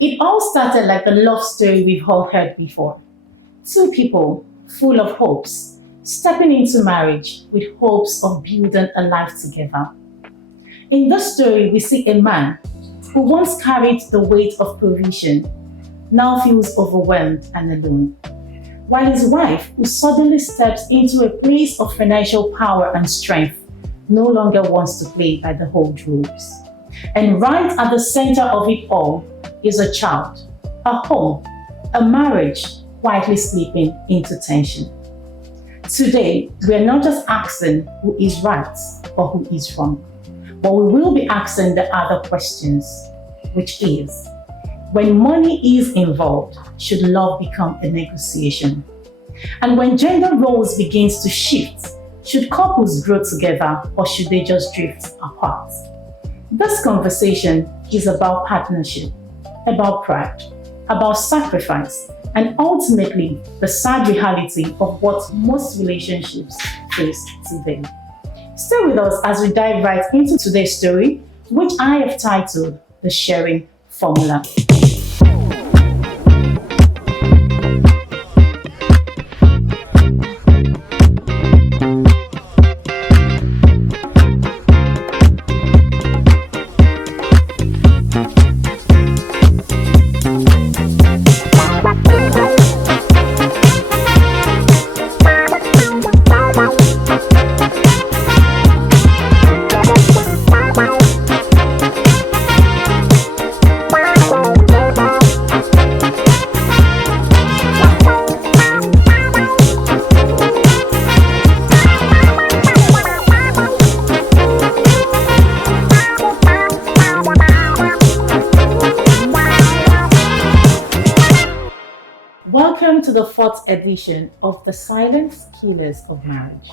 It all started like the love story we've all heard before. Two people full of hopes, stepping into marriage with hopes of building a life together. In this story, we see a man who once carried the weight of provision, now feels overwhelmed and alone, while his wife, who suddenly steps into a place of financial power and strength, no longer wants to play by the old rules. And right at the center of it all is a child, a home, a marriage quietly slipping into tension. Today, we are not just asking who is right or who is wrong, but we will be asking the other questions, which is, when money is involved, should love become a negotiation? And when gender roles begins to shift, should couples grow together or should they just drift apart? This conversation is about partnership, about pride, about sacrifice, and ultimately the sad reality of what most relationships face today. Stay with us as we dive right into today's story, which I have titled The Sharing Formula. Welcome to the fourth edition of The Silent Killers of Marriage.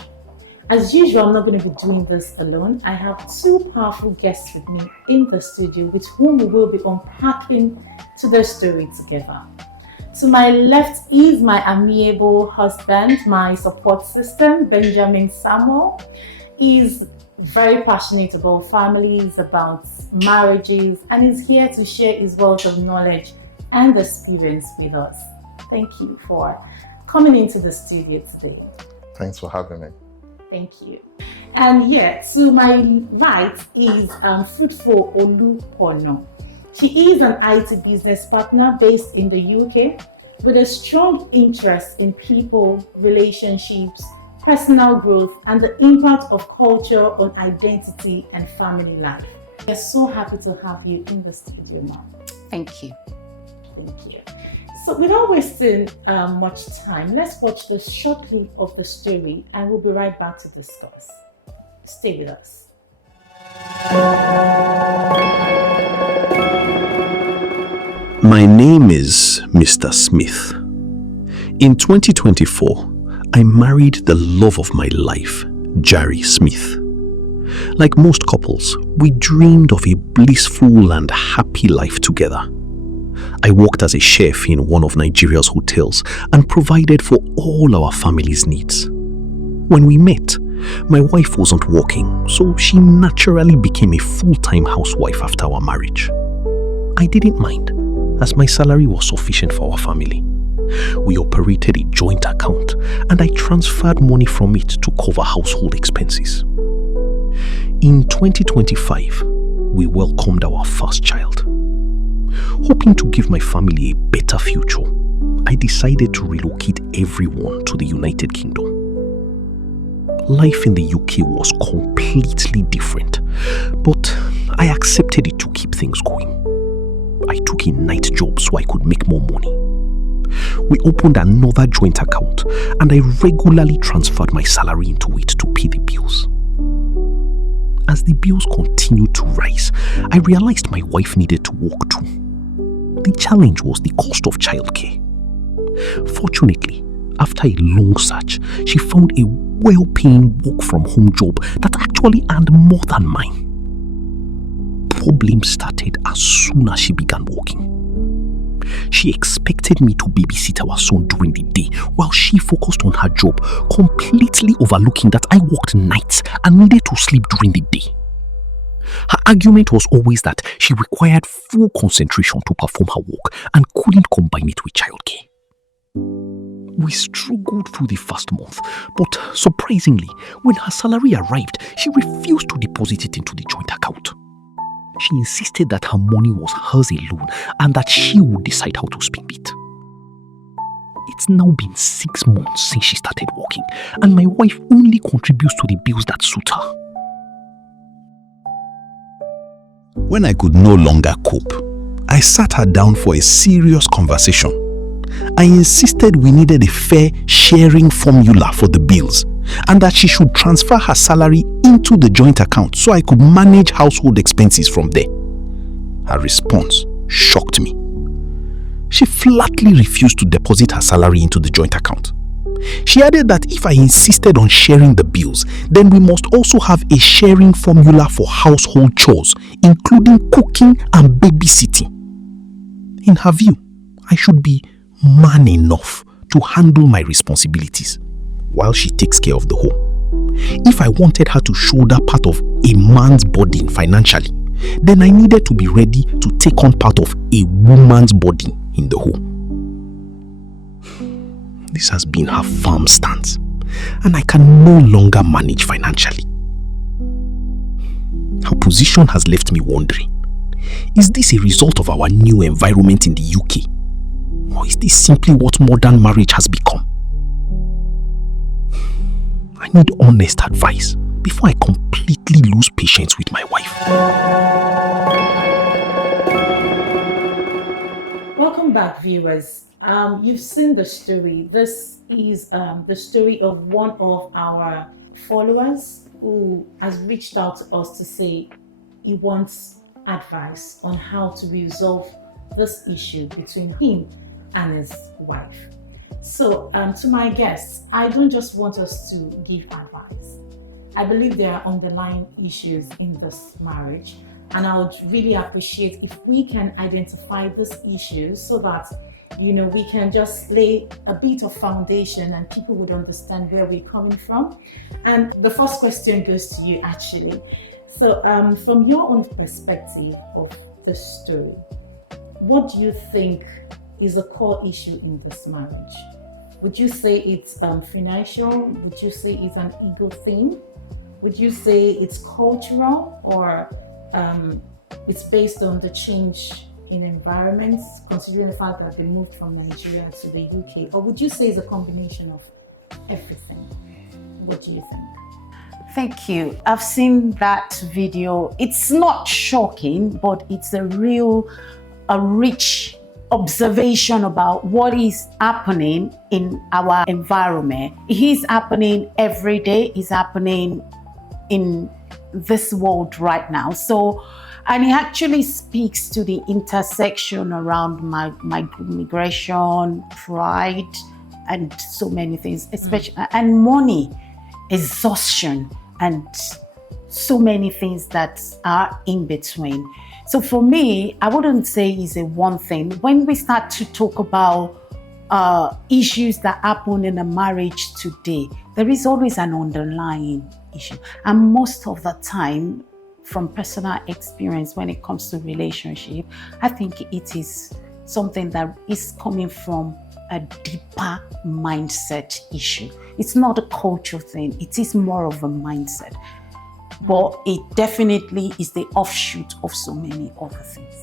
As usual, I'm not going to be doing this alone. I have two powerful guests with me in the studio with whom we will be unpacking today's story together. To my left is my amiable husband, my support system, Benjamin Samuel. He's very passionate about families, about marriages, and is here to share his wealth of knowledge and experience with us. Thank you for coming into the studio today. Thanks for having me. Thank you. And to my right is Fruitful Olupono. She is an IT business partner based in the UK with a strong interest in people, relationships, personal growth, and the impact of culture on identity and family life. We are so happy to have you in the studio, ma'am. Thank you. Thank you. So without wasting much time, let's watch the short clip of the story and we'll be right back to discuss. Stay with us. My name is Mr. Smith. In 2024, I married the love of my life, Jari Smith. Like most couples, we dreamed of a blissful and happy life together. I worked as a chef in one of Nigeria's hotels and provided for all our family's needs. When we met, my wife wasn't working, so she naturally became a full-time housewife after our marriage. I didn't mind, as my salary was sufficient for our family. We operated a joint account and I transferred money from it to cover household expenses. In 2025, we welcomed our first child. Hoping to give my family a better future, I decided to relocate everyone to the United Kingdom. Life in the UK was completely different, but I accepted it to keep things going. I took a night job so I could make more money. We opened another joint account and I regularly transferred my salary into it to pay the bills. As the bills continued to rise, I realized my wife needed to work too. The challenge was the cost of childcare. Fortunately, after a long search, she found a well-paying work-from-home job that actually earned more than mine. Problems started as soon as she began working. She expected me to babysit our son during the day while she focused on her job, completely overlooking that I worked nights and needed to sleep during the day. Her argument was always that she required full concentration to perform her work and couldn't combine it with childcare. We struggled through the first month, but surprisingly, when her salary arrived, she refused to deposit it into the joint account. She insisted that her money was hers alone and that she would decide how to spend it. It's now been 6 months since she started working, and my wife only contributes to the bills that suit her. When I could no longer cope, I sat her down for a serious conversation. I insisted we needed a fair sharing formula for the bills and that she should transfer her salary into the joint account so I could manage household expenses from there. Her response shocked me. She flatly refused to deposit her salary into the joint account. She added that if I insisted on sharing the bills, then we must also have a sharing formula for household chores, including cooking and babysitting. In her view, I should be man enough to handle my responsibilities while she takes care of the home. If I wanted her to shoulder part of a man's burden financially, then I needed to be ready to take on part of a woman's burden in the home. This has been her firm stance, and I can no longer manage financially. Her position has left me wondering, is this a result of our new environment in the UK? Or is this simply what modern marriage has become? I need honest advice before I completely lose patience with my wife. Welcome back, viewers. You've seen the story. This is the story of one of our followers who has reached out to us to say he wants advice on how to resolve this issue between him and his wife. So to my guests, I don't just want us to give advice. I believe there are underlying issues in this marriage, and I would really appreciate if we can identify these issues so that we can just lay a bit of foundation and people would understand where we're coming from. And the first question goes to you, actually. So from your own perspective of the story, what do you think is a core issue in this marriage? Would you say it's financial? Would you say it's an ego thing? Would you say it's cultural, or it's based on the change in environments, considering the fact that they moved from Nigeria to the UK? Or would you say it's a combination of everything? What do you think? Thank you. I've seen that video. It's not shocking, but it's a rich observation about what is happening in our environment. It is happening every day. It's happening in this world right now. So, and it actually speaks to the intersection around migration, pride, and so many things, especially and money, exhaustion, and so many things that are in between. So for me, I wouldn't say it's a one thing. When we start to talk about issues that happen in a marriage today, there is always an underlying issue. And most of the time, from personal experience, when it comes to relationship, I think it is something that is coming from a deeper mindset issue. It's not a cultural thing. It is more of a mindset. But it definitely is the offshoot of so many other things.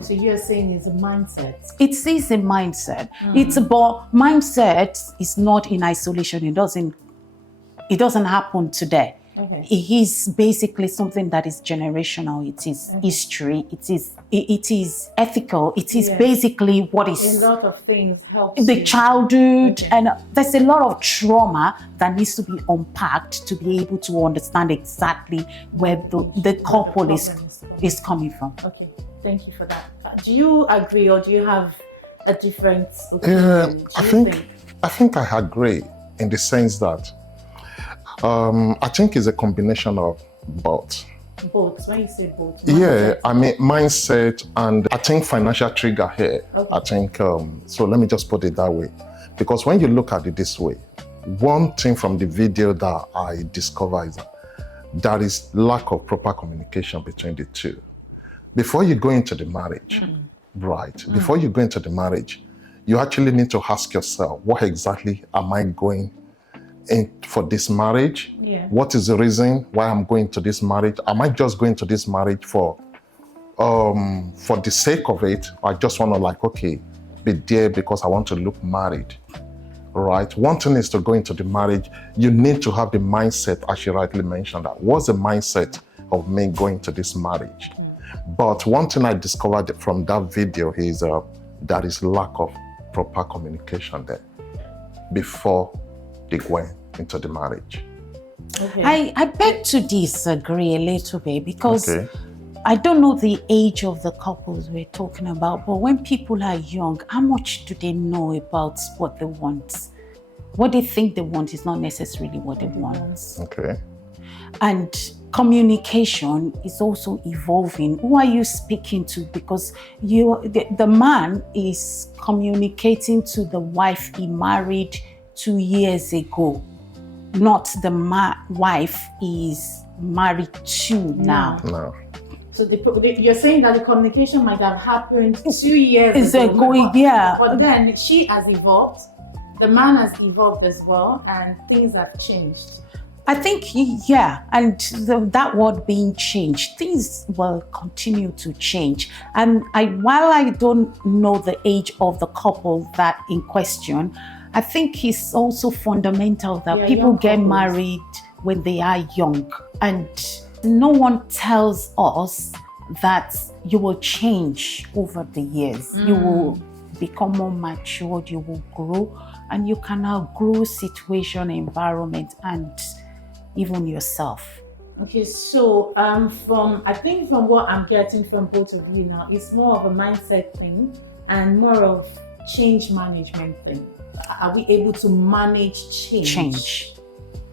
So you're saying it's a mindset? It is a mindset. It's about mindset is not in isolation. It doesn't happen today. Okay. It is basically something that is generational. It is history. It is ethical. It is basically what is a lot of things help the childhood, and there's a lot of trauma that needs to be unpacked to be able to understand exactly where the couple is coming from. Okay, thank you for that. Do you agree, or do you have a different opinion? I think I agree in the sense that I think it's a combination of both. Both. When you say both? Yeah, I mean mindset, and I think financial trigger here. Okay. I think so. Let me just put it that way, because when you look at it this way, one thing from the video that I discovered is that there is lack of proper communication between the two. Before you go into the marriage, right? Before you go into the marriage, you actually need to ask yourself, what exactly am I going in for this marriage? Yeah. What is the reason why I'm going to this marriage? Am I just going to this marriage for the sake of it? I just want to like, okay, be there because I want to look married, right? One thing is to go into the marriage, you need to have the mindset, as you rightly mentioned, that what's the mindset of me going to this marriage? But one thing I discovered from that video is there is lack of proper communication there before they went into the marriage. Okay. I beg to disagree a little bit because Okay. I don't know the age of the couples we're talking about, but when people are young, how much do they know about what they want? What they think they want is not necessarily what they want. Okay. And communication is also evolving. Who are you speaking to? Because the man is communicating to the wife he married 2 years ago, not the wife is married to now. No. So you're saying that the communication might have happened 2 years ago. Yeah. But then she has evolved, the man has evolved as well, and things have changed. I think, yeah, and that word being changed, things will continue to change. And while I don't know the age of the couple that in question, I think it's also fundamental that Yeah, people young get couples. married when they are young. And no one tells us that you will change over the years. You will become more matured, you will grow, and you can outgrow situation, environment, and even yourself. Okay, so I think from what I'm getting from both of you now, it's more of a mindset thing and more of change management thing. Are we able to manage change?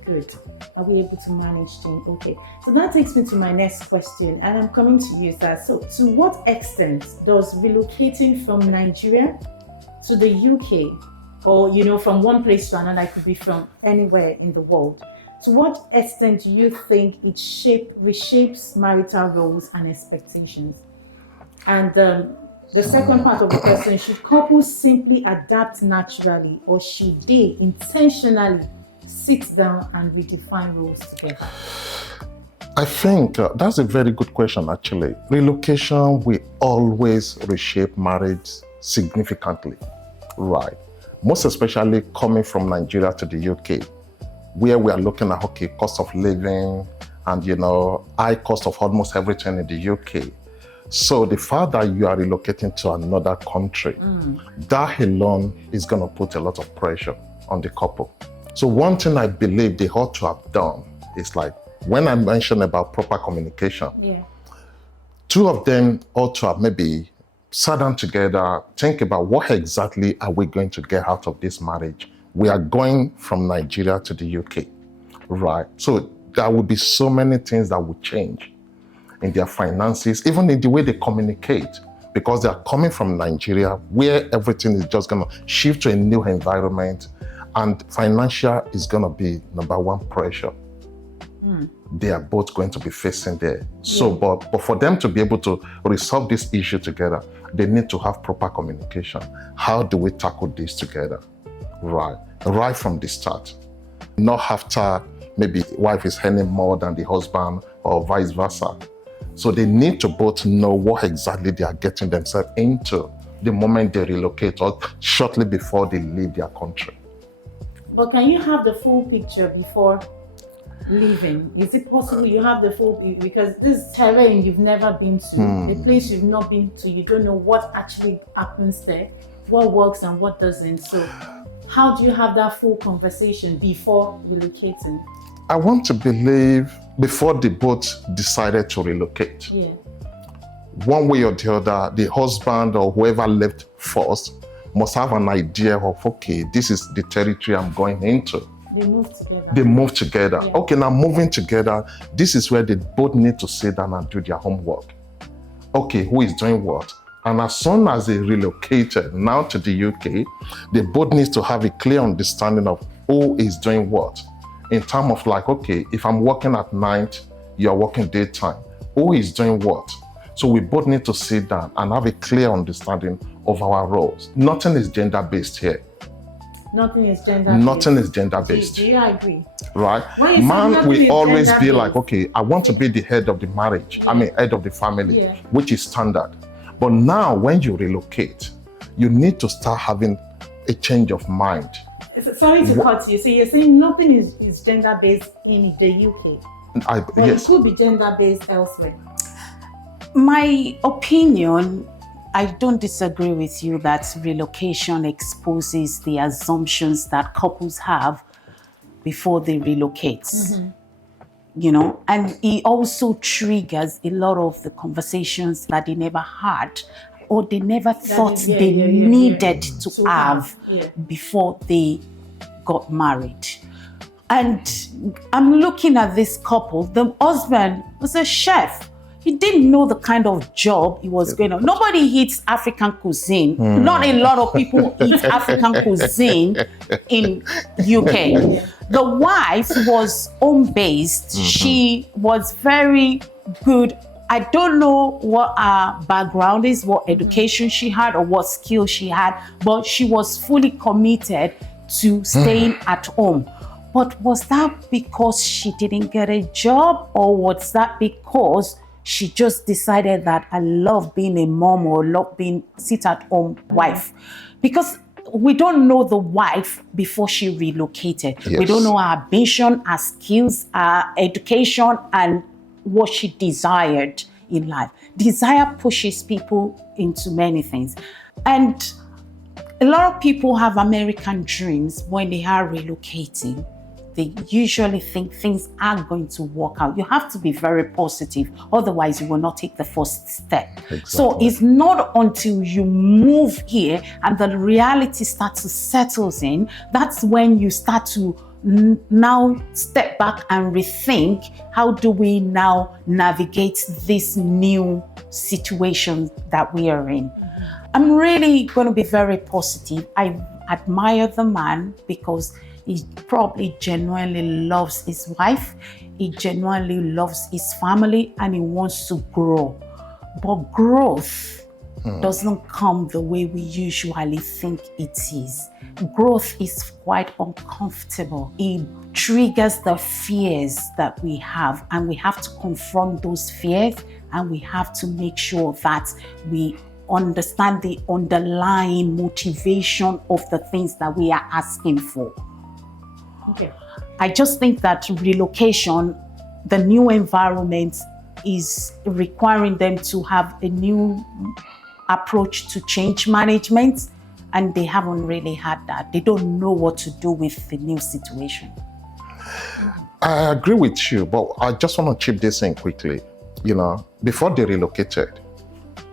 Good. Are we able to manage change? Okay. So that takes me to my next question, and I'm coming to you, sir. So to what extent does relocating from Nigeria to the UK, or from one place to another, it could be from anywhere in the world, to what extent do you think it reshapes marital roles and expectations? And the second part of the question, should couples simply adapt naturally, or should they intentionally sit down and redefine roles together? I think that's a very good question, actually. Relocation will always reshape marriage significantly, right? Most especially coming from Nigeria to the UK, where we are looking at, okay, cost of living and, high cost of almost everything in the UK. So the fact that you are relocating to another country, that alone is going to put a lot of pressure on the couple. So one thing I believe they ought to have done is like, when I mentioned about proper communication, two of them ought to have maybe sat down together, think about what exactly are we going to get out of this marriage. We are going from Nigeria to the UK, right? So there will be so many things that will change in their finances, even in the way they communicate, because they are coming from Nigeria, where everything is just going to shift to a new environment, and financial is going to be number one pressure. They are both going to be facing there. So, but for them to be able to resolve this issue together, they need to have proper communication. How do we tackle this together? Right from the start. Not after maybe wife is earning more than the husband or vice versa. So they need to both know what exactly they are getting themselves into the moment they relocate or shortly before they leave their country. But can you have the full picture before leaving? Is it possible you have the full picture? Because this terrain you've never been to, a place you've not been to, you don't know what actually happens there, what works and what doesn't. So how do you have that full conversation before relocating? I want to believe before they both decided to relocate, one way or the other, the husband or whoever left first must have an idea of, okay, this is the territory I'm going into. They move together. They move together. Okay, now moving together, this is where they both need to sit down and do their homework. Okay, who is doing what? And as soon as they relocated now to the UK, they both need to have a clear understanding of who is doing what. In terms of like, okay, if I'm working at night, you're working daytime, who is doing what. So we both need to sit down and have a clear understanding of our roles. Nothing is gender-based here. Nothing is gender-based. Nothing is gender-based. Do you agree? Right? When you say Man nothing will is always be gender-based. like, okay, I want to be the head of the marriage. I mean, head of the family, Yeah. which is standard. But now when you relocate, you need to start having a change of mind. Sorry to cut you. So you're saying nothing is gender-based in the UK, but Yes. it could be gender-based elsewhere. My opinion, I don't disagree with you that relocation exposes the assumptions that couples have before they relocate. You know, and it also triggers a lot of the conversations that they never had or they never thought they needed to have before they got married. And I'm looking at this couple. The husband was a chef. He didn't know the kind of job he was going on. Nobody eats African cuisine. Not a lot of people eat African cuisine in UK. The wife was home-based. She was very good. I don't know what her background is, what education she had or what skills she had, but she was fully committed to staying at home. But was that because she didn't get a job, or was that because she just decided that I love being a mom or love being sit-at-home wife? Because we don't know the wife before she relocated. Yes. We don't know her ambition, her skills, her education, and what she desired in life. Desire pushes people into many things. And a lot of people have American dreams when they are relocating. They usually think things are going to work out. You have to be very positive, otherwise you will not take the first step. Exactly. So it's not until you move here and the reality starts to settle in, that's when you start to now step back and rethink, how do we now navigate this new situation that we are in? I'm really going to be very positive. I admire the man because he probably genuinely loves his wife, he genuinely loves his family, and he wants to grow. But growth doesn't come the way we usually think it is. Growth is quite uncomfortable. It triggers the fears that we have, and we have to confront those fears, and we have to make sure that we understand the underlying motivation of the things that we are asking for. Okay. I just think that relocation, the new environment, is requiring them to have a new approach to change management, and they haven't really had that. They don't know what to do with the new situation. I agree with you, but I just want to chip this in quickly. You know, before they relocated,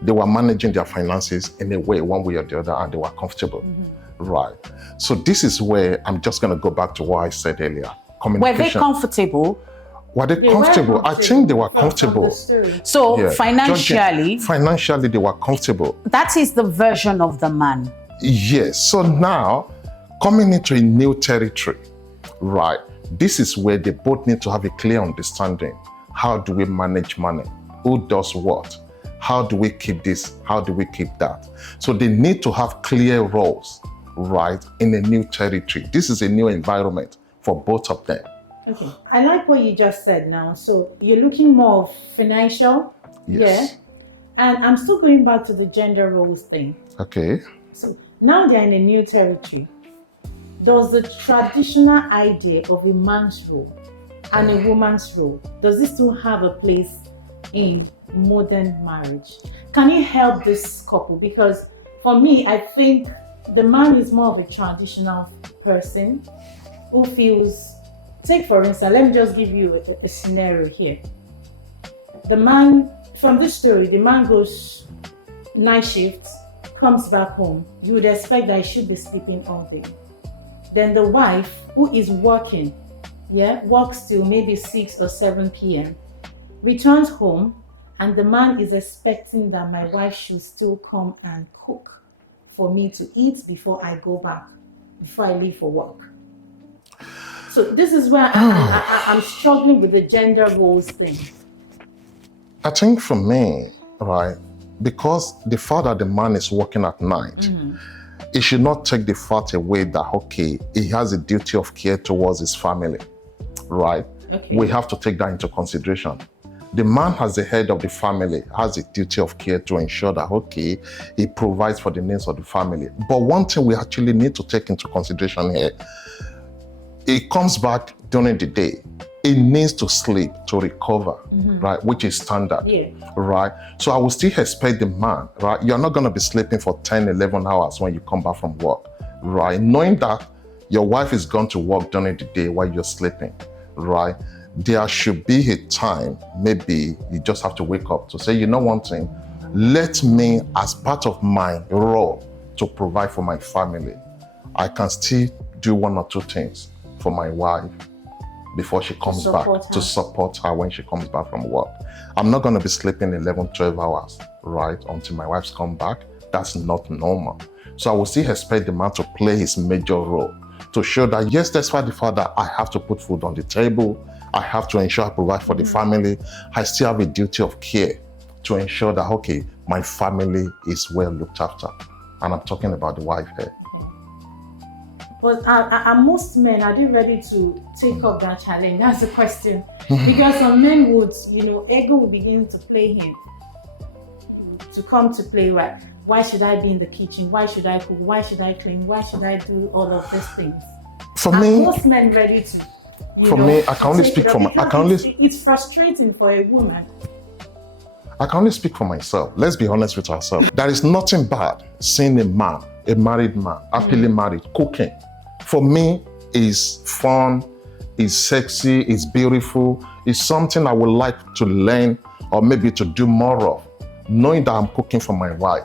they were managing their finances in a way, one way or the other, and they were comfortable. Right. So this is where I'm just going to go back to what I said earlier. Were they Communication. comfortable? Were they comfortable? I think they were comfortable. So Yeah. financially, Financially, they were comfortable. that is the version of the man. Yes. So now, coming into a new territory, right? This is where they both need to have a clear understanding. How do we manage money? Who does what? How do we keep this? How do we keep that? So they need to have clear roles, right, in a new territory. This is a new environment for both of them. Okay. I like what you just said now. So you're looking more of financial. Yes. Yeah. And I'm still going back to the gender roles thing. Okay. So now they're in a new territory. Does the traditional idea of a man's role and a woman's role, does this still have a place in modern marriage? Can you help this couple? Because for me, I think the man is more of a traditional person who feels, take for instance, let me just give you a scenario here. The man, from this story, the man goes night shift, comes back home. You would expect that he should be sleeping all day. Then the wife, who is working, works till maybe 6 or 7 p.m., returns home, and the man is expecting that my wife should still come and cook for me to eat before I go back, before I leave for work. So this is where I'm struggling with the gender roles thing. I think for me, right, because the fact that the man is working at night, it should not take the fact away that, okay, he has a duty of care towards his family, right? Okay. We have to take that into consideration. The man, as the head of the family, has a duty of care to ensure that, okay, he provides for the needs of the family. But one thing we actually need to take into consideration here, it comes back during the day. It needs to sleep to recover, right? Which is standard, right? So I will still expect the man, right? You're not going to be sleeping for 10, 11 hours when you come back from work, right? Knowing that your wife is gone to work during the day while you're sleeping, right? There should be a time, maybe you just have to wake up to say, you know one thing, let me, as part of my role to provide for my family, I can still do one or two things for my wife before she comes back, to support her when she comes back from work. I'm not going to be sleeping 11, 12 hours, right, until my wife's come back. That's not normal. So I will still expect the man to play his major role to show that, yes, despite the fact that I have to put food on the table, I have to ensure I provide for the family, I still have a duty of care to ensure that, okay, my family is well looked after. And I'm talking about the wife here. But are most men, are they ready to take up that challenge? That's the question. Because some men would, ego will begin to play him, to come to play, right? Why should I be in the kitchen? Why should I cook? Why should I clean? Why should I do all of these things? For are me, most men ready to, me, I can only speak for it's frustrating for a woman. I can only speak for myself. Let's be honest with ourselves. There is nothing bad seeing a man, a married man, happily married, cooking. For me, it's fun, it's sexy, it's beautiful. It's something I would like to learn or maybe to do more of. Knowing that I'm cooking for my wife,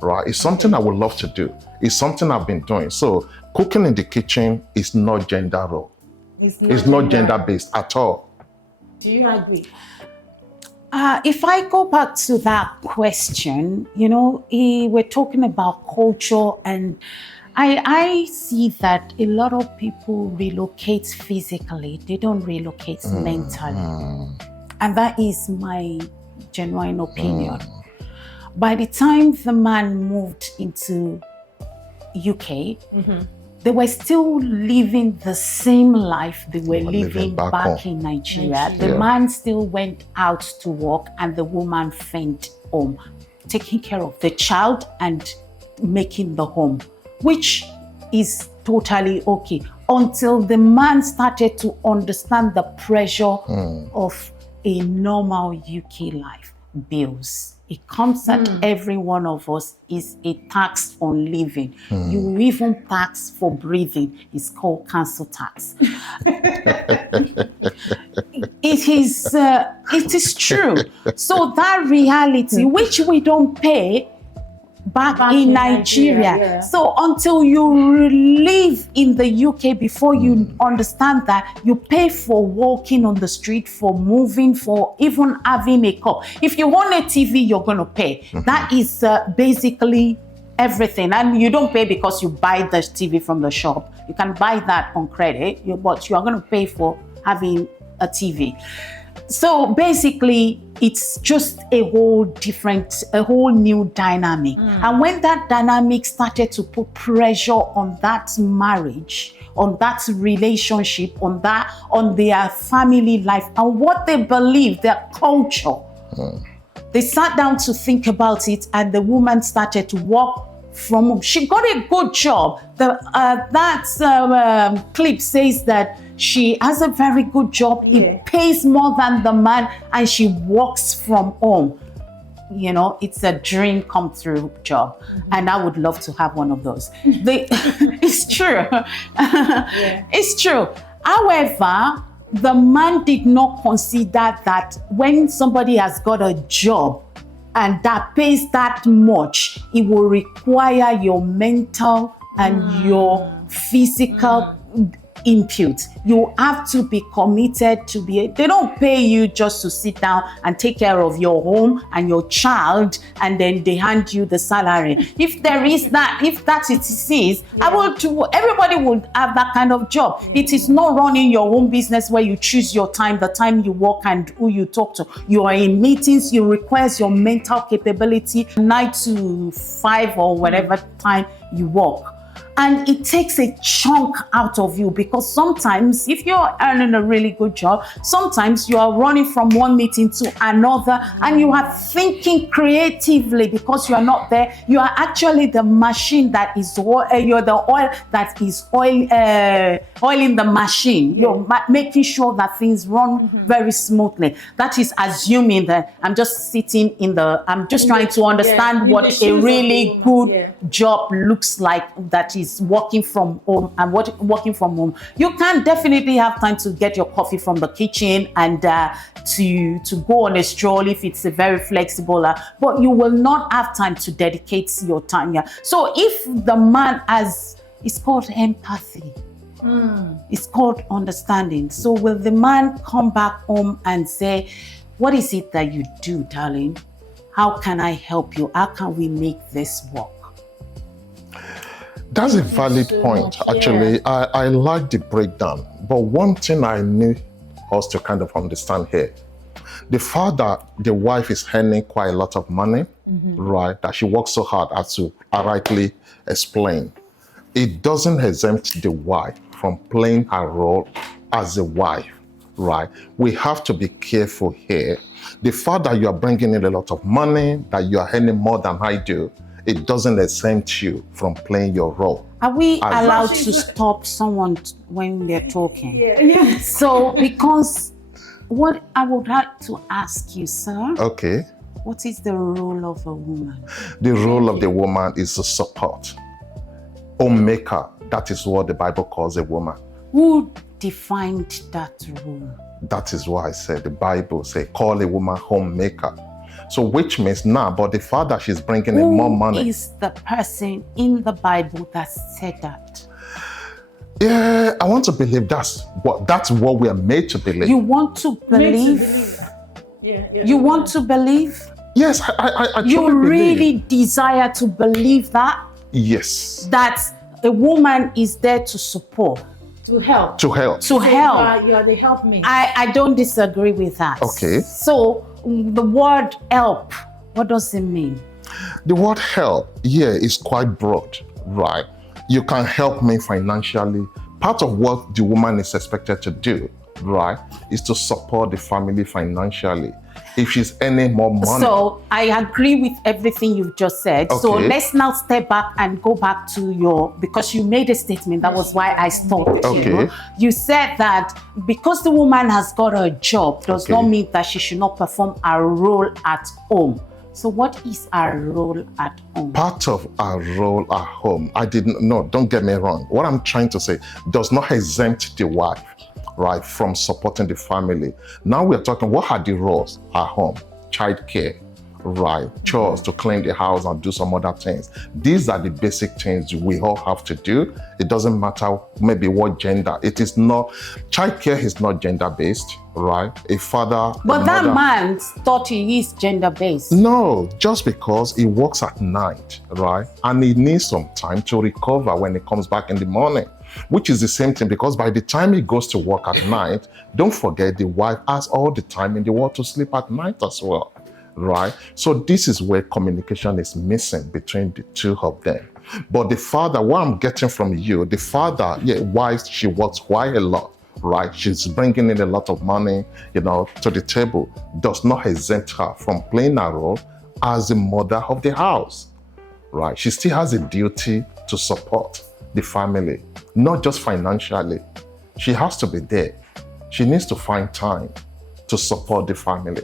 right? It's something I would love to do. It's something I've been doing. So cooking in the kitchen is not gender role. It's not gender-based at all. Do you agree? If I go back to that question, we're talking about culture, and I see that a lot of people relocate physically. They don't relocate mentally. And that is my genuine opinion. By the time the man moved into UK, they were still living the same life they were living back in Nigeria. The man still went out to work and the woman went home, taking care of the child and making the home, which is totally okay, until the man started to understand the pressure of a normal UK life. Bills. It comes at every one of us is a tax on living. You even tax for breathing. It's called council tax. It is true. So that reality, which we don't pay back in Nigeria. So until you live in the UK, before you understand that, you pay for walking on the street, for moving, for even having a cup. If you want a TV, you're going to pay. That is basically everything. And you don't pay because you buy the TV from the shop. You can buy that on credit, but you are going to pay for having a TV. So basically, it's just a whole new dynamic. And when that dynamic started to put pressure on that marriage, on that relationship, on their family life, and what they believe, their culture, they sat down to think about it, and the woman started to work from home. She got a good job. That clip says that she has a very good job. It pays more than the man, and she works from home. It's a dream come true job, and I would love to have one of those. It's true. It's true. However, the man did not consider that when somebody has got a job and that pays that much, it will require your mental and your physical. input. You have to be committed to be. They don't pay you just to sit down and take care of your home and your child, and then they hand you the salary. If there is that, if that it is, everybody would have that kind of job. It is not running your own business where you choose your time, the time you work and who you talk to. You are in meetings, you request your mental capability 9 to 5 or whatever time you work. And it takes a chunk out of you, because sometimes if you're earning a really good job, sometimes you are running from one meeting to another and you are thinking creatively because you are not there. You are actually the machine that is you're the oil that is oiling the machine. You're making sure that things run very smoothly. That is assuming that I'm just sitting I'm just trying to understand what a really good job looks like that is working from home and working from home. You can definitely have time to get your coffee from the kitchen and to go on a stroll if it's a very flexible, but you will not have time to dedicate your time. So if the man it's called empathy. It's called understanding. So will the man come back home and say, what is it that you do, darling? How can I help you? How can we make this work? That's a valid point, actually. I like the breakdown. But one thing I need us to kind of understand here, the fact that the wife is earning quite a lot of money, right, that she works so hard as to rightly explain, it doesn't exempt the wife from playing her role as a wife, right? We have to be careful here. The fact that you are bringing in a lot of money, that you are earning more than I do, it doesn't exempt you from playing your role. Are we allowed to stop someone when they're talking? Yeah. So, because what I would like to ask you, sir. Okay. What is the role of a woman? The role of the woman is to support. Homemaker, that is what the Bible calls a woman. Who defined that role? That is why I said the Bible says, call a woman homemaker. So which means now, but the fact that she's bringing in more money. Who is the person in the Bible that said that? Yeah, I want to believe that's what we are made to believe. You want to believe? You want to believe? Yes, I truly You really believe. desire to believe that? Yes. That a woman is there to support. To help. To help. To help. You are the helpmate. I don't disagree with that. Okay. So the word help, what does it mean? The word help here is quite broad, right? You can help me financially. Part of what the woman is expected to do, right, is to support the family financially. If she's earning more money. So I agree with everything you've just said. Okay. So let's now step back and go back to because you made a statement. That was why I stopped Okay. you. You said that because the woman has got a job does not mean that she should not perform her role at home. So what is our role at home? Part of our role at home, don't get me wrong. What I'm trying to say does not exempt the wife, right, from supporting the family. Now we're talking, what are the roles at home? Childcare, right, chores to clean the house and do some other things. These are the basic things we all have to do. It doesn't matter maybe what gender. It is not, childcare is not gender-based, right? A father, But a that mother, man thought he is gender-based. no, just because he works at night, right? And he needs some time to recover when he comes back in the morning, which is the same thing, because by the time he goes to work at night, don't forget the wife has all the time in the world to sleep at night as well, right? So this is where communication is missing between the two of them. But the father, what I'm getting from you, the father, wife, she works quite a lot, right? She's bringing in a lot of money, to the table, does not exempt her from playing her role as the mother of the house, right? She still has a duty to support the family, not just financially. She has to be there. She needs to find time to support the family.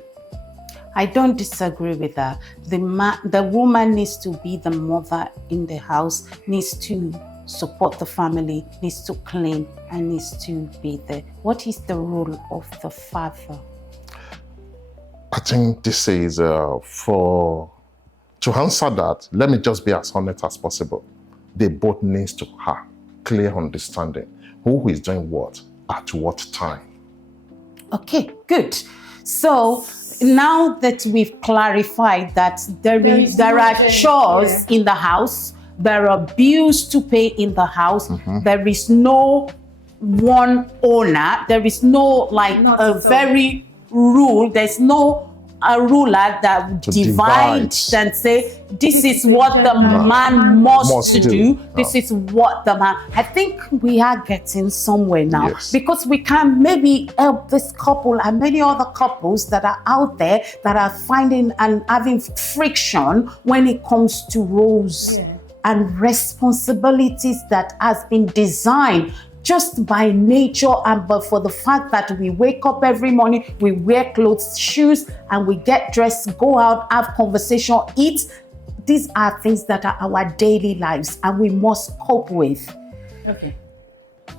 I don't disagree with that. The woman needs to be the mother in the house, needs to support the family, needs to clean, and needs to be there. What is the role of the father? I think this is to answer that, let me just be as honest as possible. They both need to have clear understanding who is doing what at what time. Okay, good. So now that we've clarified that there are chores in the house, there are bills to pay in the house, there is no one owner, there is no very rule, there's no a ruler that would divide and say, this is what the man must do. This is what the man. I think we are getting somewhere now, because we can maybe help this couple and many other couples that are out there that are finding and having friction when it comes to roles and responsibilities that has been designed just by nature, and but for the fact that we wake up every morning, we wear clothes, shoes, and we get dressed, go out, have conversation, eat. These are things that are our daily lives and we must cope with. Okay.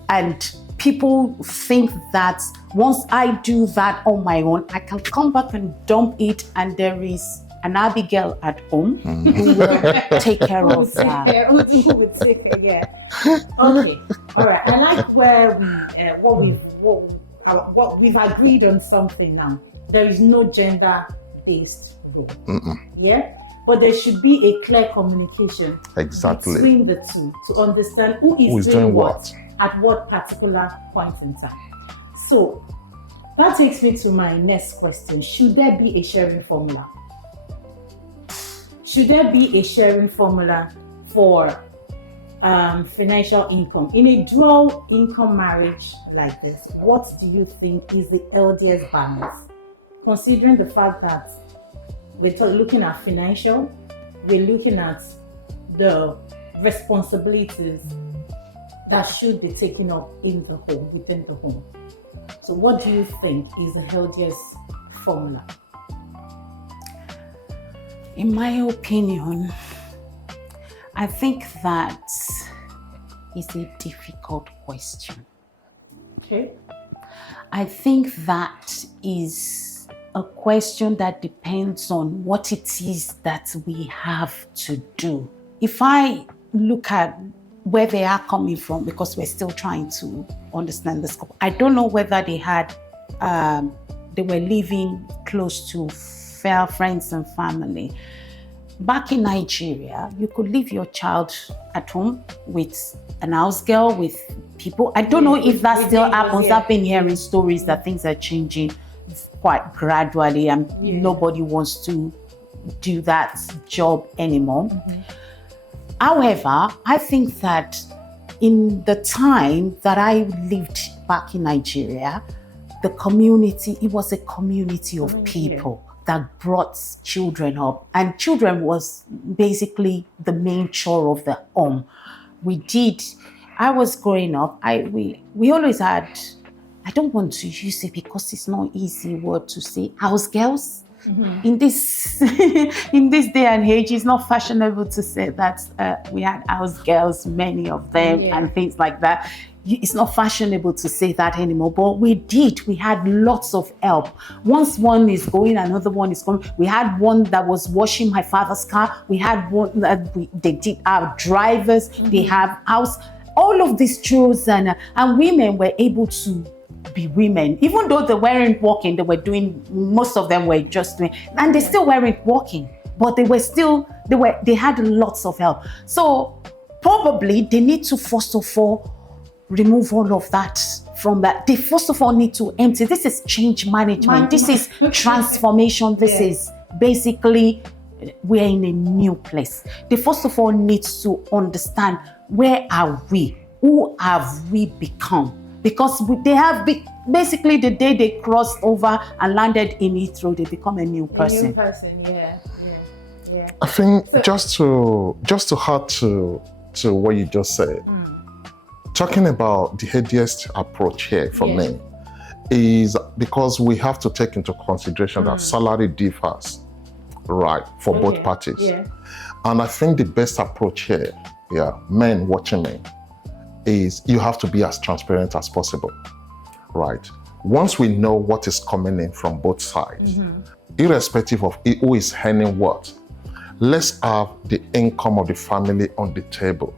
And people think that once I do that on my own, I can come back and dump it and there is an Abigail at home who will take care of that. Who will take care, Okay, all right. I like where we what we've agreed on something now. There is no gender-based role. Yeah, but there should be a clear communication between the two to understand who is doing what at what particular point in time. So that takes me to my next question: should there be a sharing formula? Should there be a sharing formula for financial income? In a dual income marriage like this, what do you think is the healthiest balance? Considering the fact that we're looking at financial, we're looking at the responsibilities that should be taken up in the home, within the home. So what do you think is the healthiest formula? In my opinion, I think that is a difficult question. Okay. I think that is a question that depends on what it is that we have to do. If I look at where they are coming from, because we're still trying to understand the scope, I don't know whether they had, they were living close to fair friends and family. Back in Nigeria, you could leave your child at home with an house girl, with people. I don't know if that still happens. I've been hearing stories that things are changing quite gradually and nobody wants to do that job anymore. However, I think that in the time that I lived back in Nigeria, the community, it was a community of people that brought children up, and children was basically the main chore of the home. I was growing up, we always had, I don't want to use it because it's not easy word to say, house girls. In this in this day and age, it's not fashionable to say that we had house girls, many of them, and things like that. It's not fashionable to say that anymore, but we had lots of help. Once one is going, another one is coming. We had one that was washing my father's car. We had one that they did our drivers, they have house, all of these chores, and women were able to be women. Even though they weren't working, most of them were just doing, and they still weren't working, but they had lots of help. So probably they need to first of all remove all of that from that. They first of all need to empty. This is change management. This is transformation. This is basically, we're in a new place. They first of all need to understand, where are we? Who have we become? Because they have basically the day they crossed over and landed in Heathrow, they become a new person. A new person, yeah. I think just to add to what you just said, talking about the healthiest approach here for me is because we have to take into consideration that salary differs, right, for both parties. And I think the best approach here, men watching me, is you have to be as transparent as possible, right? Once we know what is coming in from both sides, irrespective of who is earning what, let's have the income of the family on the table,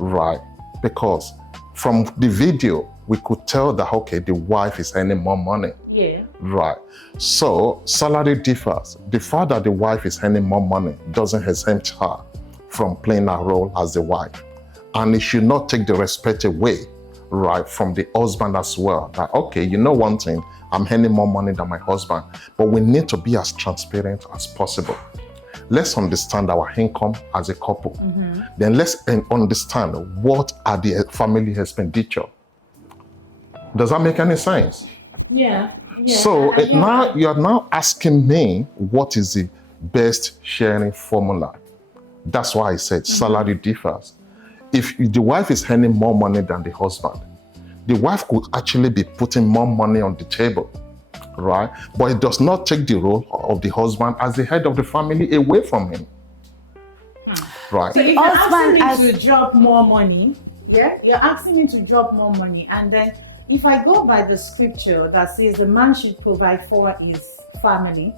right? Because From the video, we could tell that, okay, the wife is earning more money. Yeah. Right. So salary differs. The fact that the wife is earning more money doesn't exempt her from playing her role as the wife. And it should not take the respect away, right, from the husband as well. That, okay, you know one thing, I'm earning more money than my husband, but we need to be as transparent as possible. Let's understand our income as a couple. Then let's understand what are the family expenditure. Does that make any sense? Yeah. So now you are now asking me what is the best sharing formula. That's why I said salary differs. If the wife is earning more money than the husband, the wife could actually be putting more money on the table, right? But it does not take the role of the husband as the head of the family away from him. Right. So if you're husband asking me to drop more money, yeah, you're asking me to drop more money, and then if I go by the scripture that says the man should provide for his family,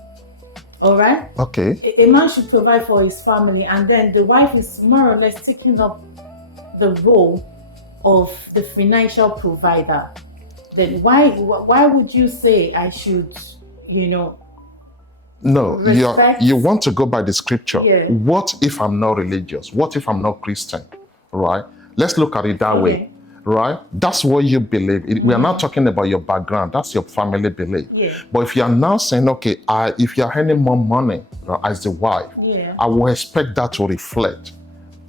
all right? Okay. A man should provide for his family, and then the wife is more or less taking up the role of the financial provider. Then why would you say I should, No, respect? you want to go by the scripture. Yeah. What if I'm not religious? What if I'm not Christian? Right? Let's look at it that way. Right? That's what you believe. We are not talking about your background. That's your family belief. Yeah. But if you are now saying, okay, if you're earning more money as the wife, I will expect that to reflect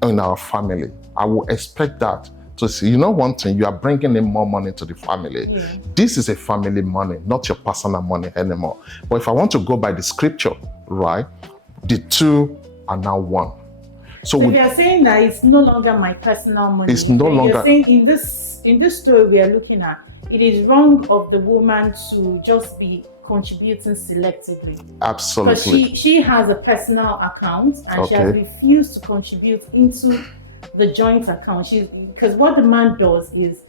in our family. I will expect that to see, you know one thing, you are bringing in more money to the family. This is a family money, not your personal money anymore. But if I want to go by the scripture, right, the two are now one. So if you're saying that it's no longer my personal money, it's no longer. You're saying in this story we are looking at, it is wrong of the woman to just be contributing selectively. Absolutely. Because she has a personal account and she has refused to contribute into the joint account. Because what the man does is,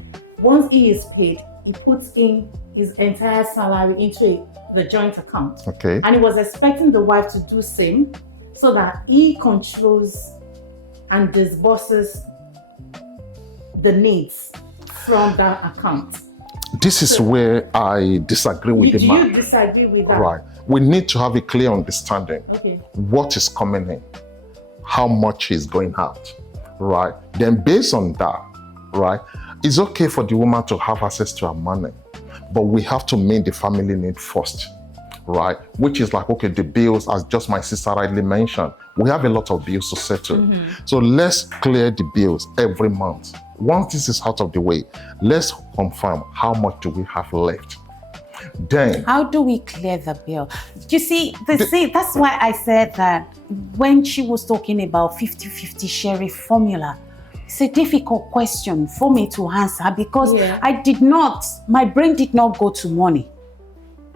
once he is paid, he puts in his entire salary into the joint account. Okay. And he was expecting the wife to do same, so that he controls and disburses the needs from that account. This is where I disagree with the man. You disagree with that? Right. We need to have a clear understanding. Okay. What is coming in, how much is going out, right? Then based on that, right, it's okay for the woman to have access to her money, but we have to meet the family need first, right? Which is like, okay, the bills, as just my sister rightly mentioned, we have a lot of bills to settle. So let's clear the bills every month. Once this is out of the way, let's confirm how much do we have left. Then, how do we clear the bill? You see, that's why I said that when she was talking about 50-50 sharing formula, it's a difficult question for me to answer because my brain did not go to money.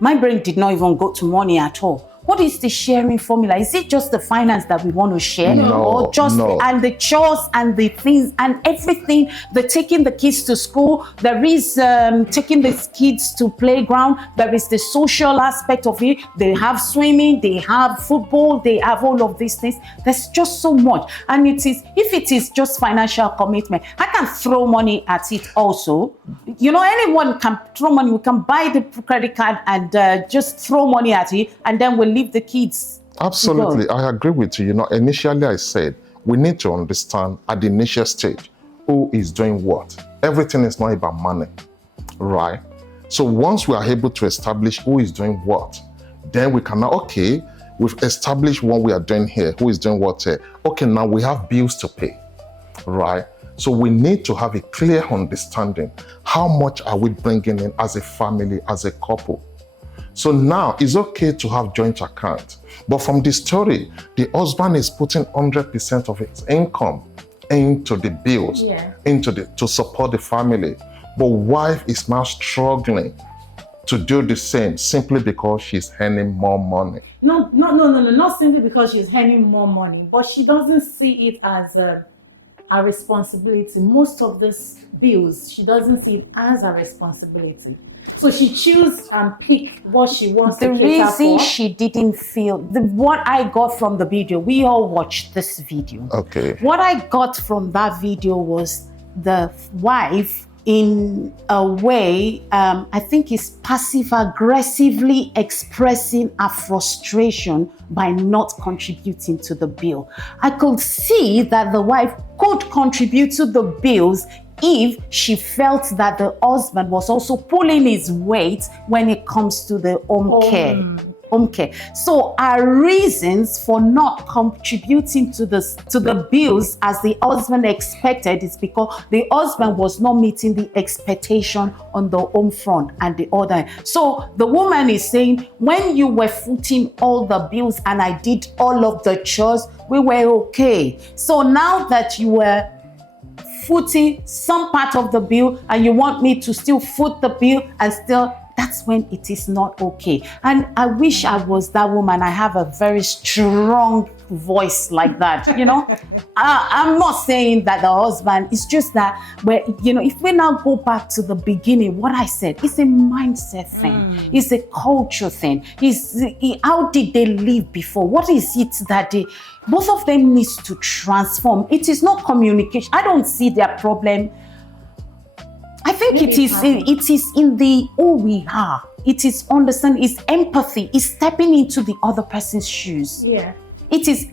My brain did not even go to money at all. What is the sharing formula? Is it just the finance that we want to share? No, or just and the chores and the things and everything, the taking the kids to school, there is taking the kids to playground, there is the social aspect of it, they have swimming, they have football, they have all of these things. There's just so much. And if it is just financial commitment, I can throw money at it also. Anyone can throw money. We can buy the credit card and just throw money at it, and then we'll leave the kids. Absolutely, I agree with you. Initially I said we need to understand at the initial stage who is doing what. Everything is not about money, right? So once we are able to establish who is doing what, then we can now, okay, we've established what we are doing here, who is doing what here. Okay, now we have bills to pay, right? So we need to have a clear understanding. How much are we bringing in as a family, as a couple? So now it's okay to have joint accounts. But from the story, the husband is putting 100% of his income into the bills, to support the family. But wife is now struggling to do the same simply because she's earning more money. No, not simply because she's earning more money, but she doesn't see it as a responsibility. Most of these bills, she doesn't see it as a responsibility. So she chooses and pick what she wants to cater for. The reason she didn't feel, what I got from the video, we all watched this video. Okay. What I got from that video was the wife in a way, I think is passive aggressively expressing a frustration by not contributing to the bill. I could see that the wife could contribute to the bills if she felt that the husband was also pulling his weight when it comes to the home care. So our reasons for not contributing to the bills as the husband expected is because the husband was not meeting the expectation on the home front and the other. So the woman is saying, when you were footing all the bills and I did all of the chores, we were okay. So now that you were footing some part of the bill and you want me to still foot the bill and still, that's when it is not okay. And I wish I was that woman. I have a very strong voice like that, you know. I'm not saying that the husband, it's just that, where, you know, if we now go back to the beginning, what I said, it's a mindset thing. It's a culture thing. How did they live before? What is it that both of them needs to transform? It is not communication. I don't see their problem. I think it is in the who we are. It is understanding, it's empathy, it's stepping into the other person's shoes. Yeah. It is,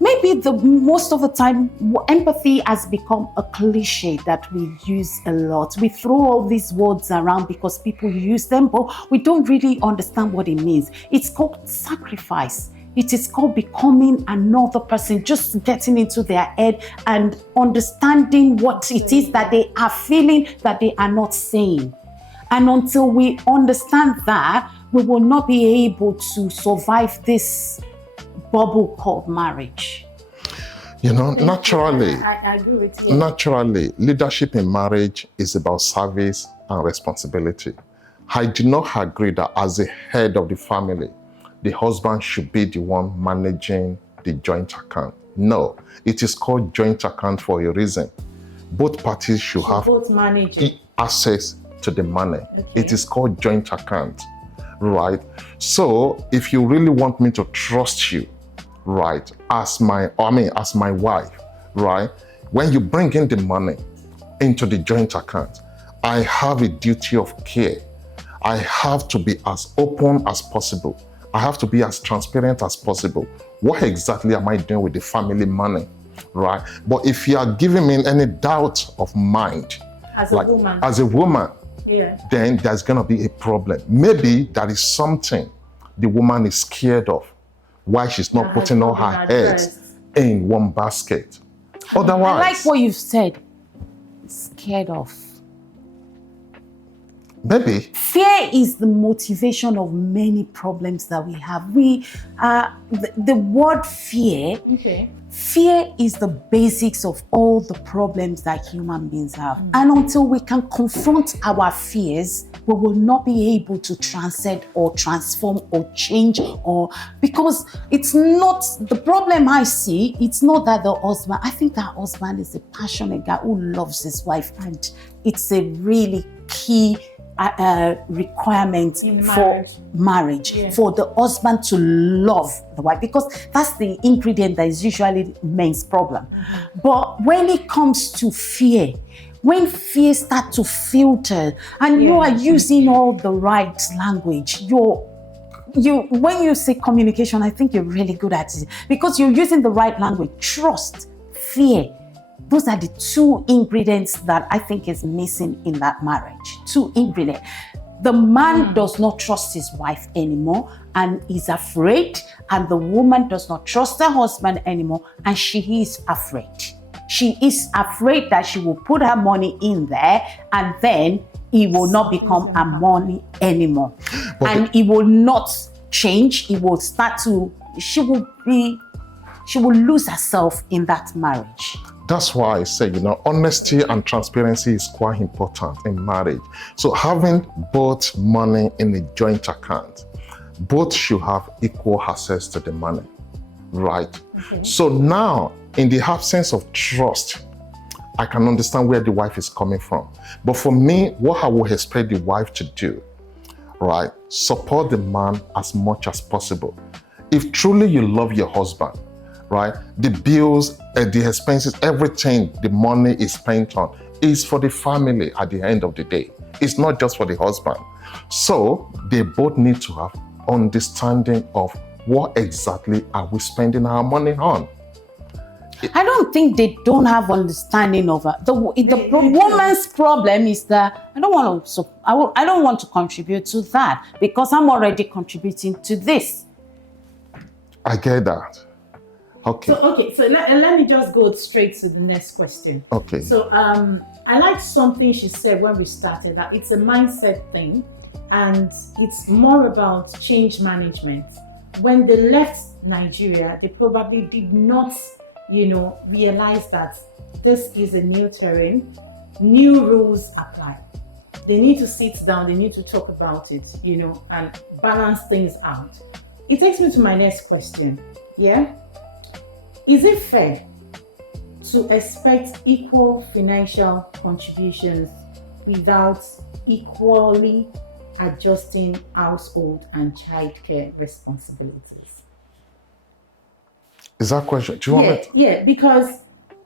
maybe most of the time, empathy has become a cliche that we use a lot. We throw all these words around because people use them, but we don't really understand what it means. It's called sacrifice. It is called becoming another person, just getting into their head and understanding what it is that they are feeling that they are not saying. And until we understand that, we will not be able to survive this bubble called marriage. You know, naturally, I agree with you. naturally, leadership in marriage is about service and responsibility. I do not agree that as the head of the family, the husband should be the one managing the joint account. No, it is called joint account for a reason. Both parties should have both manage it. access to the money. It is called joint account, right? So if you really want me to trust you, right, as my wife, right, when you bring in the money into the joint account, I have a duty of care. I have to be as open as possible. I have to be as transparent as possible. What exactly am I doing with the family money, right? But if you are giving me any doubt of mind, As a woman, yeah, then there's gonna be a problem. Maybe that is something the woman is scared of, why she's not putting all her eggs in one basket. Otherwise, I like what you've said. Scared of. maybe. Fear is the motivation of many problems that we have. The word fear, fear is the basics of all the problems that human beings have. And until we can confront our fears, we will not be able to transcend or transform or change, or because it's not the problem I see. It's not that the husband, I think that husband is a passionate guy who loves his wife, and it's a really key requirement for marriage, for the husband to love the wife, because that's the ingredient that is usually men's problem. But when it comes to fear, when fear starts to filter and you are using all the right language, when you say communication, I think you're really good at it because you're using the right language. Trust, fear. Those are the two ingredients that I think is missing in that marriage. Two ingredients. The man does not trust his wife anymore and is afraid, and the woman does not trust her husband anymore and she is afraid. She is afraid that she will put her money in there and then it will not become her money anymore. And it will not change. It will start to, she will lose herself in that marriage. That's why I say, honesty and transparency is quite important in marriage. So having both money in a joint account, both should have equal access to the money, right? So now, in the absence of trust, I can understand where the wife is coming from. But for me, what I would expect the wife to do, right, support the man as much as possible. If truly you love your husband, right? The bills, the expenses, everything the money is spent on is for the family at the end of the day. It's not just for the husband. So they both need to have understanding of what exactly are we spending our money on. I don't think they don't have understanding of it. The woman's problem is that I don't want to contribute to that because I'm already contributing to this. I get that. Okay. So let me just go straight to the next question. Okay. So I liked something she said when we started, that it's a mindset thing and it's more about change management. When they left Nigeria, they probably did not, realize that this is a new terrain, new rules apply. They need to sit down, they need to talk about it, and balance things out. It takes me to my next question. Yeah? Is it fair to expect equal financial contributions without equally adjusting household and childcare responsibilities? Is that question? Do you want me to? Yeah, because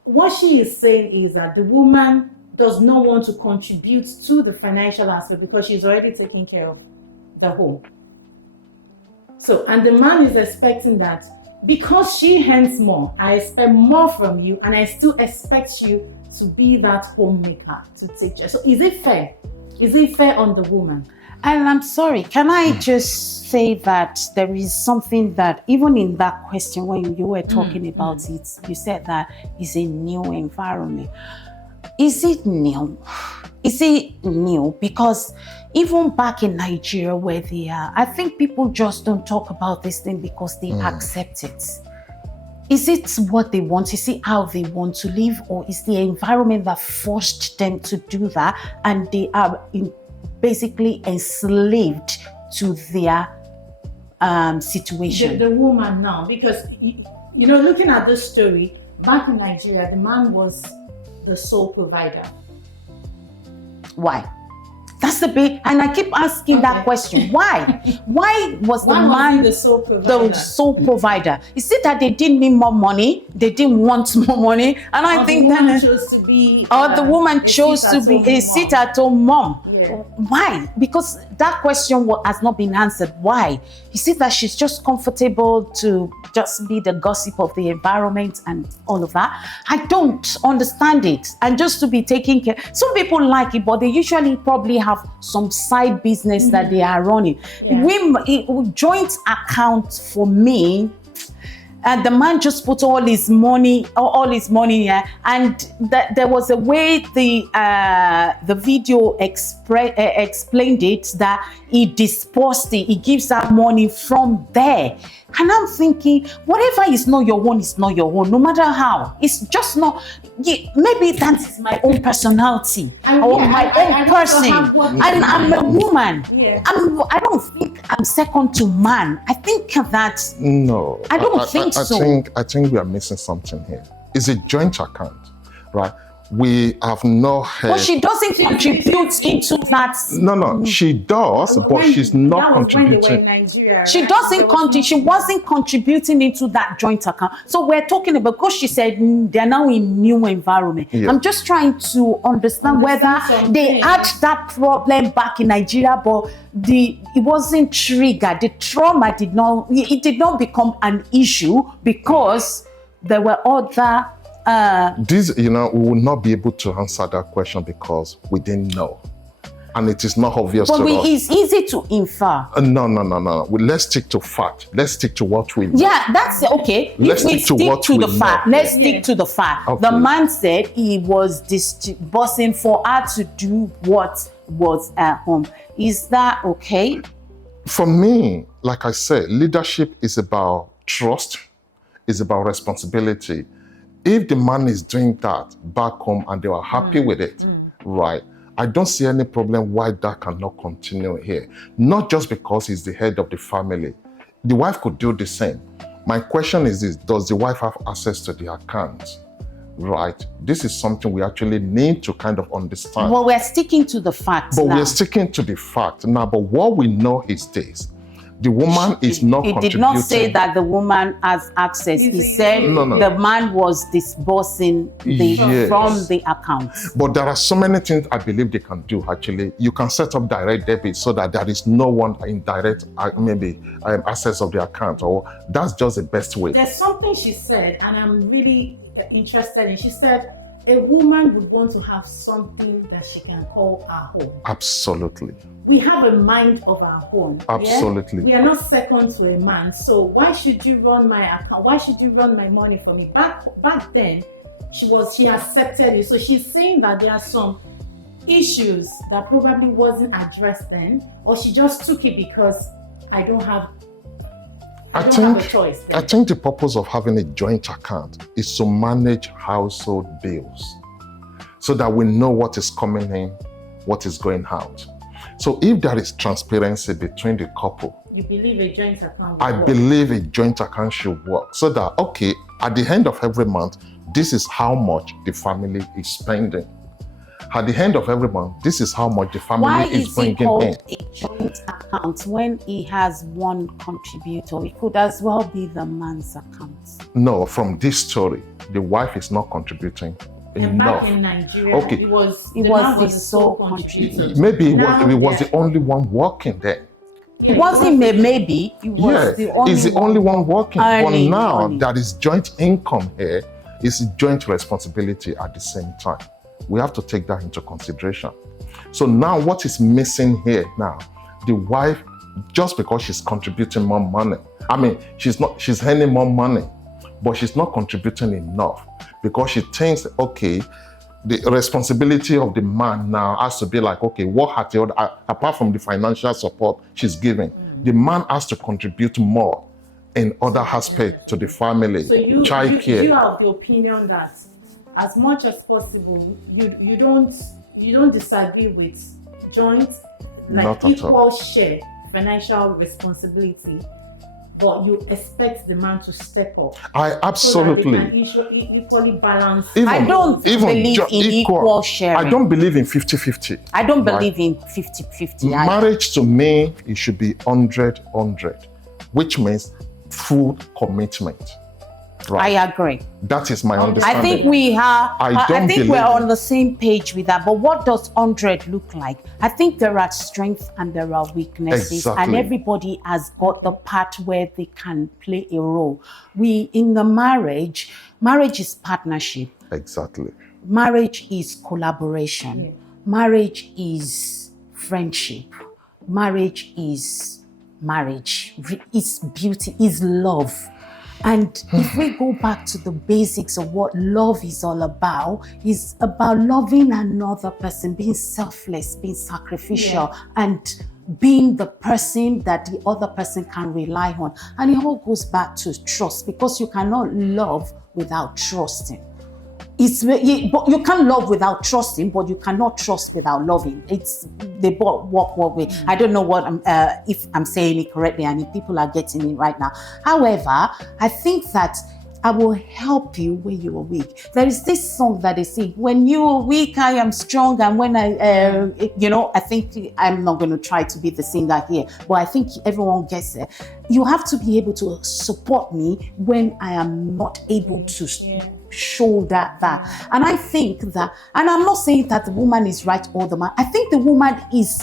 what she is saying is that the woman does not want to contribute to the financial aspect because she's already taking care of the home. So, and the man is expecting that because she earns more, I expect more from you, and I still expect you to be that homemaker, to take care. So is it fair? Is it fair on the woman? And I'm sorry, can I just say that there is something that even in that question when you were talking about it, you said that it's a new environment. Is it new? Is it new? Because even back in Nigeria where they are, I think people just don't talk about this thing because they accept it. Is it what they want? Is it how they want to live? Or is the environment that forced them to do that and they are basically enslaved to their situation? The woman now, because, looking at this story, back in Nigeria, the man was the sole provider. Why? That's the big, and I keep asking that question. Why? Why was the man the sole provider? The sole provider? Is it that they didn't need more money? They didn't want more money? And I think the woman that chose to be, or the woman chose to be a sit-at-home mom. Yeah. Why? Because that question has not been answered. Why? Is it that she's just comfortable to just be the gossip of the environment and all of that? I don't understand it. And just to be taking care. Some people like it, but they usually probably have some side business that they are running. Yeah. Joint account for me. And the man just put all his money here, and there was a way the video explained it, that he dispersed it. He gives that money from there, and I'm thinking, whatever is not your own is not your own, no matter how. It's just not. Maybe that is my own personality or my own person, and I'm a woman. Yeah. I don't think I'm second to man. I think that. No. I don't think so. I think we are missing something here. It's a joint account, right? We have not heard. But she doesn't contribute into that. No, she does, but she's not contributing. She doesn't she wasn't contributing into that joint account. So we're talking about, because she said they're now in new environment. Yeah. I'm just trying to understand whether they had that problem back in Nigeria, but it wasn't triggered. The trauma did not become an issue because there were other. We will not be able to answer that question because we didn't know. And it is not obvious to us. But it's easy to infer. No. Let's stick to fact. Let's stick to what we know. Yeah, that's okay. Let's if we stick to the fact, let's stick to the fact. Okay. The man said he was busing for her to do what was at home. Is that okay? For me, like I said, leadership is about trust, it's about responsibility. If the man is doing that back home and they are happy with it, right, I don't see any problem why that cannot continue here. Not just because he's the head of the family. The wife could do the same. My question is this: does the wife have access to the account? Right. This is something we actually need to kind of understand. Well, we're sticking to the facts. But we're sticking to the fact now. But what we know is this: The woman is not He contributing. did not say that the woman has access. He said No. the man was disbursing Yes. from the account. But there are so many things I believe they can do, actually. You can set up direct debit so that there is no one in direct, access of the account, or that's just the best way. There's something she said, and I'm really interested in. She said a woman would want to have something that she can call her home. Absolutely. We have a mind of our own. Absolutely. Yeah? We are not second to a man. So why should you run my account? Why should you run my money for me? Back then, she accepted it. So she's saying that there are some issues that probably wasn't addressed then, or she just took it because I don't have a choice. I think the purpose of having a joint account is to manage household bills so that we know what is coming in, what is going out. So if there is transparency between the couple, You believe a joint account? I believe a joint account should work so that, okay, at the end of every month, this is how much the family is spending. At the end of every month, this is how much the family is bringing in. Why is it called a joint account when he has one contributor? It could as well be the man's account. No, from this story, the wife is not contributing And enough. back in Nigeria, Okay. it was It the was man the the sole contributor. Maybe Now, it was yeah. the only one working there. It wasn't maybe, it was the only it's the only one working. Earning But now money. that is joint income here, it's joint responsibility at the same time. We have to take that into consideration. So now what is missing here now? The wife, just because she's contributing more money, she's earning more money, but she's not contributing enough because she thinks, okay, the responsibility of the man now has to be like, okay, what had the other, apart from the financial support she's giving, the man has to contribute more in other aspects to the family, So you childcare. are of the opinion that as much as possible, you don't disagree with joint, like Not at all. equal share financial responsibility, but you expect the man to step up I so absolutely. that they can equally balance. I don't believe in equal sharing. I don't believe in 50-50. I don't Right. believe in 50-50. Marriage to me, it should be 100-100, which means full commitment. Right. I agree. That is my I understanding. think we are. I don't think believe we're it. on the same page with that. But what does 100 look like? I think there are strengths and there are weaknesses, and Exactly. everybody has got the part where they can play a role. In the marriage is partnership. Exactly. Marriage is collaboration. Yeah. Marriage is friendship. Marriage is marriage. It's beauty, is love. And if we go back to the basics of what love is all about, it's about loving another person, being selfless, being sacrificial, and being the person that the other person can rely on. And it all goes back to trust, because you cannot love without trusting. But you can't love without trusting, but you cannot trust without loving. They both work one way. I don't know if I'm saying it correctly and if people are getting it right now. However, I think that I will help you when you are weak. There is this song that they sing, when you are weak, I am strong. And when I think I'm not going to try to be the singer here, but I think everyone gets it. You have to be able to support me when I am not able to shoulder that. And I think that, and I'm not saying that the woman is right or the man. I think the woman is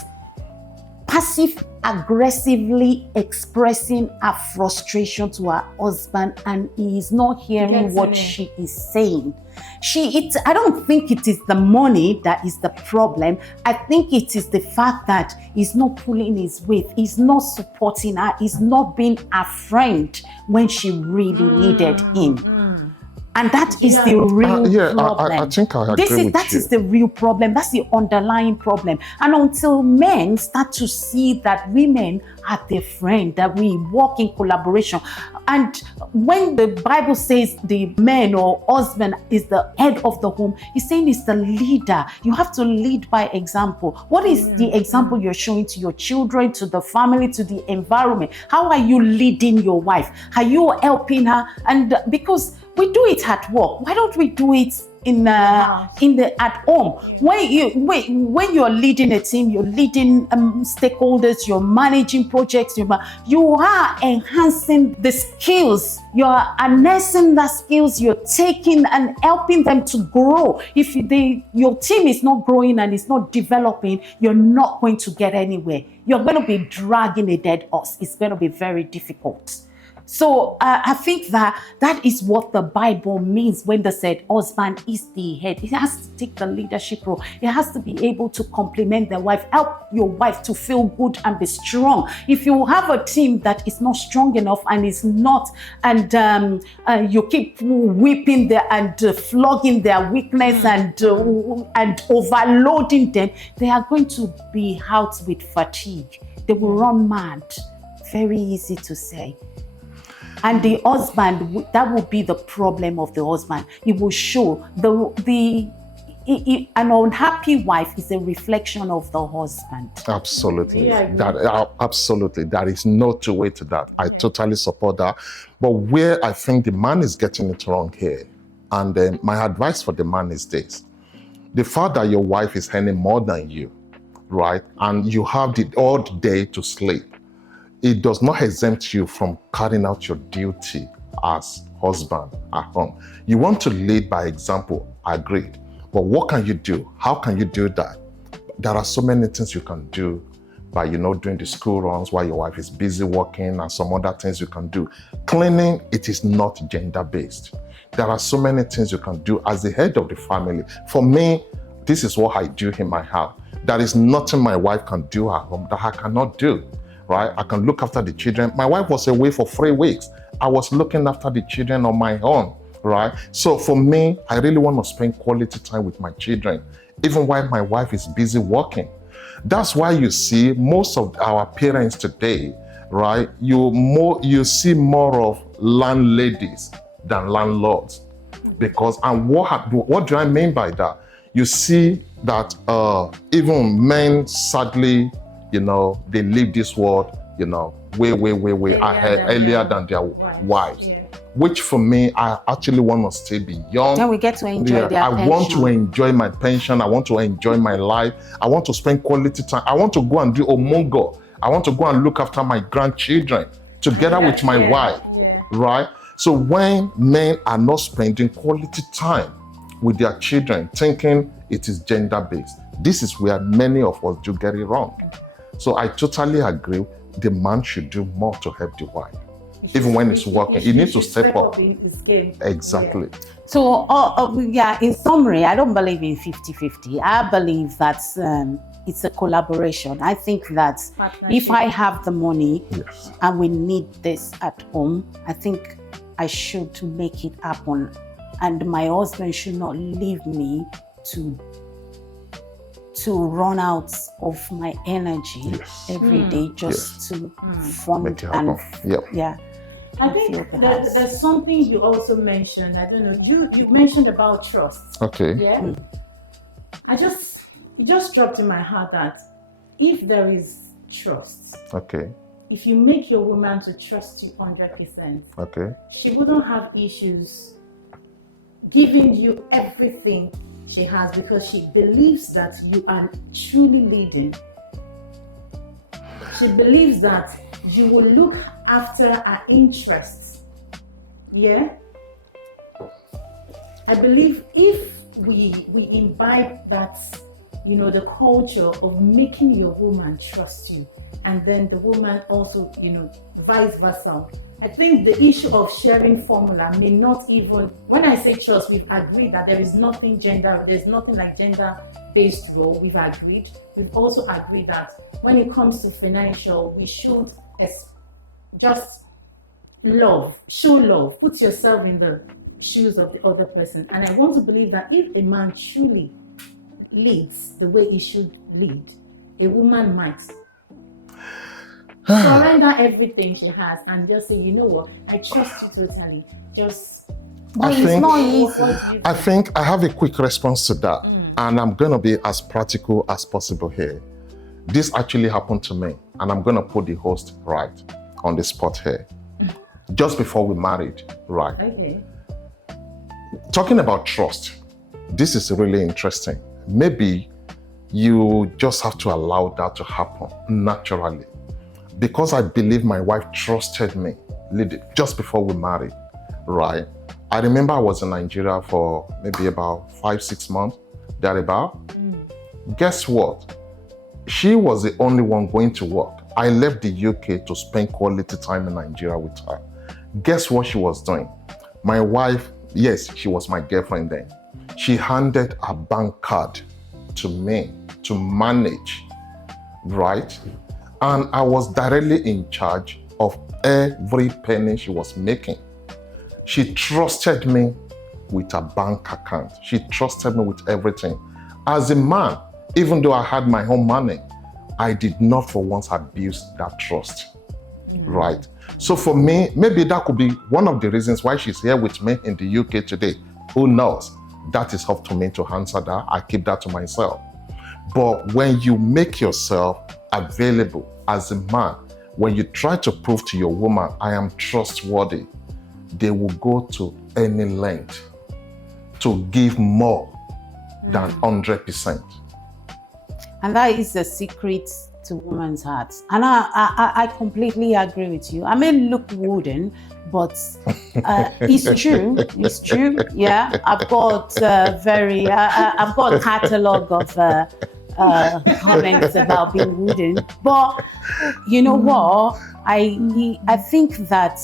passive aggressively expressing her frustration to her husband, and he is not hearing what she is saying. I don't think it is the money that is the problem. I think it is the fact that he's not pulling his weight, he's not supporting her, he's not being a friend when she really needed him. And that is the real problem. I think I agree with That you. is the real problem. That's the underlying problem. And until men start to see that women are their friend, that we work in collaboration. And when the Bible says the man or husband is the head of the home, he's saying he's the leader. You have to lead by example. What is the example you're showing to your children, to the family, to the environment? How are you leading your wife? Are you helping her? And because we do it at work, why don't we do it at home. When you're leading a team, you're leading stakeholders, you're managing projects, you are enhancing the skills, you're harnessing the skills, you're taking and helping them to grow. If your team is not growing and it's not developing, you're not going to get anywhere. You're going to be dragging a dead horse. It's going to be very difficult. So I think that is what the Bible means when they said husband is the head. He has to take the leadership role. He has to be able to complement the wife, help your wife to feel good and be strong. If you have a team that is not strong enough and is not, and you keep whipping and flogging their weakness and overloading them, they are going to be out with fatigue. They will run mad. Very easy to say. And the husband, that will be the problem of the husband. It will show an unhappy wife is a reflection of the husband. Absolutely. Absolutely. There is no two way to that. I totally support that. But where I think the man is getting it wrong here, and my advice for the man is this: the fact that your wife is earning more than you, right, and you have the odd day to sleep, it does not exempt you from carrying out your duty as husband at home. You want to lead by example, agreed. But what can you do? How can you do that? There are so many things you can do by, doing the school runs while your wife is busy working, and some other things you can do. Cleaning, it is not gender-based. There are so many things you can do as the head of the family. For me, this is what I do in my house. There is nothing my wife can do at home that I cannot do. Right? I can look after the children. My wife was away for 3 weeks. I was looking after the children on my own, right? So for me, I really want to spend quality time with my children, even while my wife is busy working. That's why you see most of our parents today, right? You see more of landladies than landlords. Because, and what do I mean by that? You see that even men, sadly, they leave this world, way ahead, earlier than their wives. Yeah. Which for me, I actually want to stay beyond. Then we get to enjoy their pension. I want to enjoy my pension. I want to enjoy my life. I want to spend quality time. I want to go and do omongo. I want to go and look after my grandchildren together with my wife, right? So when men are not spending quality time with their children, thinking it is gender-based, this is where many of us do get it wrong. So I totally agree. The man should do more to help the wife. Even when it's working, he needs to step up. Exactly. Yeah. So, in summary, I don't believe in 50-50. I believe that it's a collaboration. I think that if I have the money and we need this at home, I think I should make it happen. And my husband should not leave me to run out of my energy every day just to fund and I think there's something you also mentioned. I don't know. You mentioned about trust. Okay. Yeah. It just dropped in my heart that if there is trust, if you make your woman to trust you 100%, she wouldn't have issues giving you everything she has, because she believes that you are truly leading. She believes that you will look after her interests. Yeah? I believe if we imbibe that, the culture of making your woman trust you, and then the woman also, vice versa. I think the issue of sharing formula may not even, when I say trust, we've agreed that there is nothing there's nothing like gender-based role, we've agreed. We've also agreed that when it comes to financial, we should just show love, put yourself in the shoes of the other person. And I want to believe that if a man truly leads the way he should lead, a woman might surrender everything she has and just say, you know what, I trust you totally. I think I have a quick response to that, and I'm going to be as practical as possible here. This actually happened to me, and I'm going to put the host right on the spot here. Just before we married, right? Okay. Talking about trust, this is really interesting. Maybe you just have to allow that to happen naturally. Because I believe my wife trusted me just before we married, right? I remember I was in Nigeria for maybe about 5-6 months, thereabout. Guess what? She was the only one going to work. I left the UK to spend quality time in Nigeria with her. Guess what she was doing? My wife, yes, she was my girlfriend then. She handed a bank card to me to manage, right? And I was directly in charge of every penny she was making. She trusted me with a bank account. She trusted me with everything. As a man, even though I had my own money, I did not for once abuse that trust, right? So for me, maybe that could be one of the reasons why she's here with me in the UK today. Who knows? That is up to me to answer that. I keep that to myself. But when you make yourself available as a man, when you try to prove to your woman, I am trustworthy, they will go to any length to give more than 100%. And that is the secret to women's hearts. And I completely agree with you. I may look wooden, but it's true. It's true. Yeah, I've got I've got a catalogue of comments about being wooden. But you know what? I think that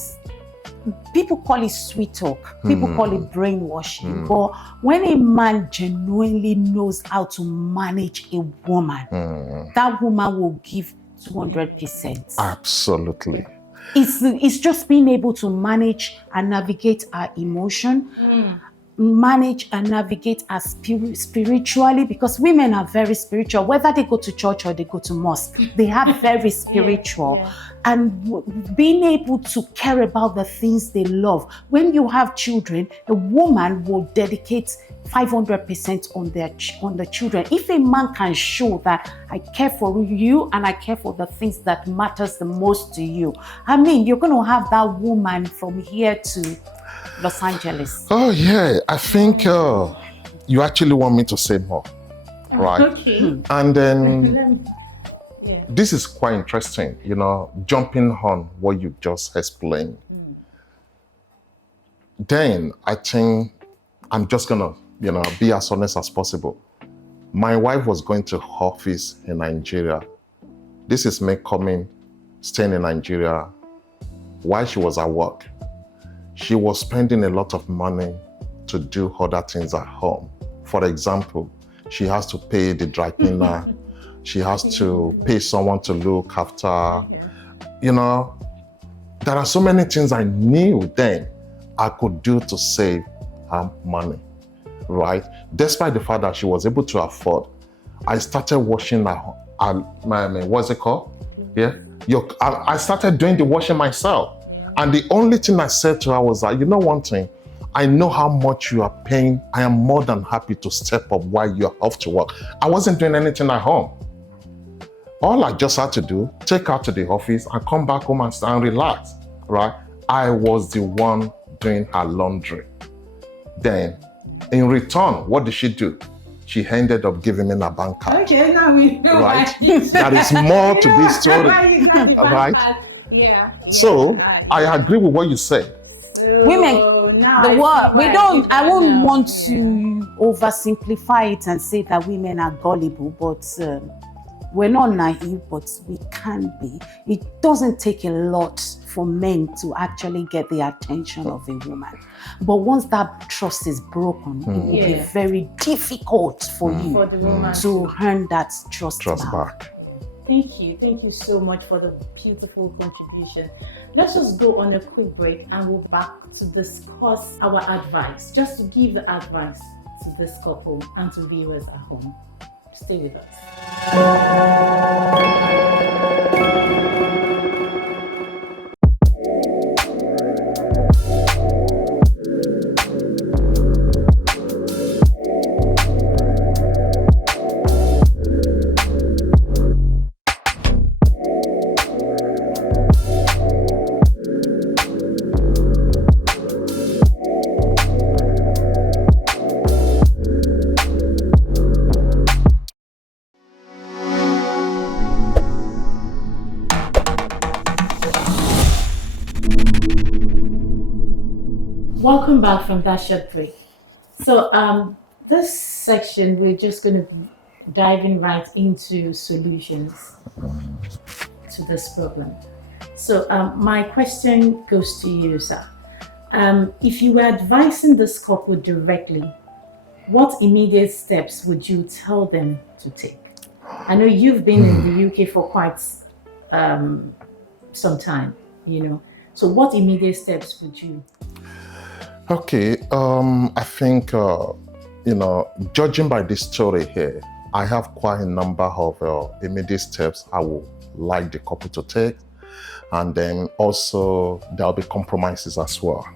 people call it sweet talk, people call it brainwashing, but when a man genuinely knows how to manage a woman, that woman will give 200%. Absolutely. It's just being able to manage and navigate our emotion, manage and navigate our spiritually, because women are very spiritual, whether they go to church or they go to mosque, they are very spiritual. And being able to care about the things they love. When you have children, a woman will dedicate 500% on the children. If a man can show that I care for you and I care for the things that matters the most to you, I mean, you're going to have that woman from here to Los Angeles. Oh yeah, I think you actually want me to say more, right? Okay. And then this is quite interesting, you know, jumping on what you just explained. Then I think I'm just gonna, you know, be as honest as possible. My wife was going to office in Nigeria. This is me staying in Nigeria while she was at work. She was spending a lot of money to do other things at home. For example, she has to pay the dry cleaner. She has to pay someone to look after. You know, there are so many things I knew then I could do to save her money, right? Despite the fact that she was able to afford, I started washing what's it called? Yeah, I started doing the washing myself. And the only thing I said to her was that, you know one thing, I know how much you are paying. I am more than happy to step up while you're off to work. I wasn't doing anything at home. All I just had to do, take her to the office and come back home and relax, right? I was the one doing her laundry. Then, in return, what did she do? She ended up giving me a bank card. Okay, now we know. Right? There is more to this story. Right? Yeah. So, I agree with what you said. Women, the word, I won't want to oversimplify it and say that women are gullible, but we're not naive, but we can be. It doesn't take a lot for men to actually get the attention of a woman. But once that trust is broken, it will be very difficult for you for the woman to earn that trust back. Thank you so much for the beautiful contribution. Let's just go on a quick break and we'll back to discuss our advice, just to give the advice to this couple and to viewers at home. Stay with us. welcome back from that short break. So, this section, we're just going to dive in right into solutions to this problem. So, my question goes to you, sir. If you were advising this couple directly, what immediate steps would you tell them to take? I know you've been in the UK for quite some time, So what immediate steps would you? Okay, I think, judging by this story here, I have quite a number of immediate steps I would like the couple to take. And then also there'll be compromises as well.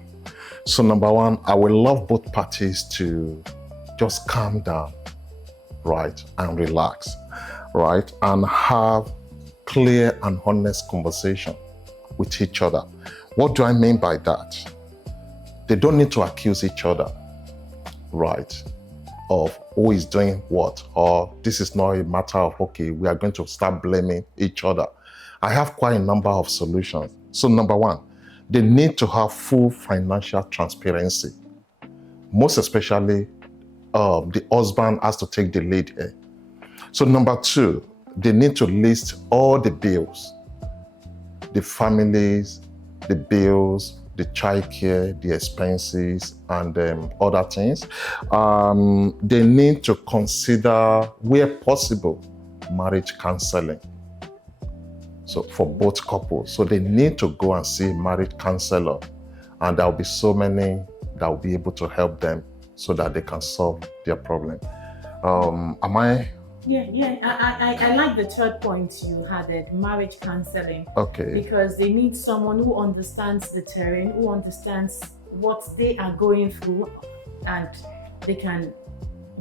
So number one, I would love both parties to just calm down, right, and relax, right, and have clear and honest conversation with each other. What do I mean by that? They don't need to accuse each other, right, of who is doing what, or this is not a matter of, okay, we are going to start blaming each other. I have quite a number of solutions. So number one, they need to have full financial transparency. Most especially, the husband has to take the lead here. So number two, they need to list all the bills, the families, the bills, the childcare, the expenses, and other things. They need to consider, where possible, marriage counseling. So for both couples. So they need to go and see a marriage counselor. And there'll be so many that will be able to help them so that they can solve their problem. Am I? Yeah. I like the third point you had, marriage counseling. Okay. Because they need someone who understands the terrain, who understands what they are going through, and they can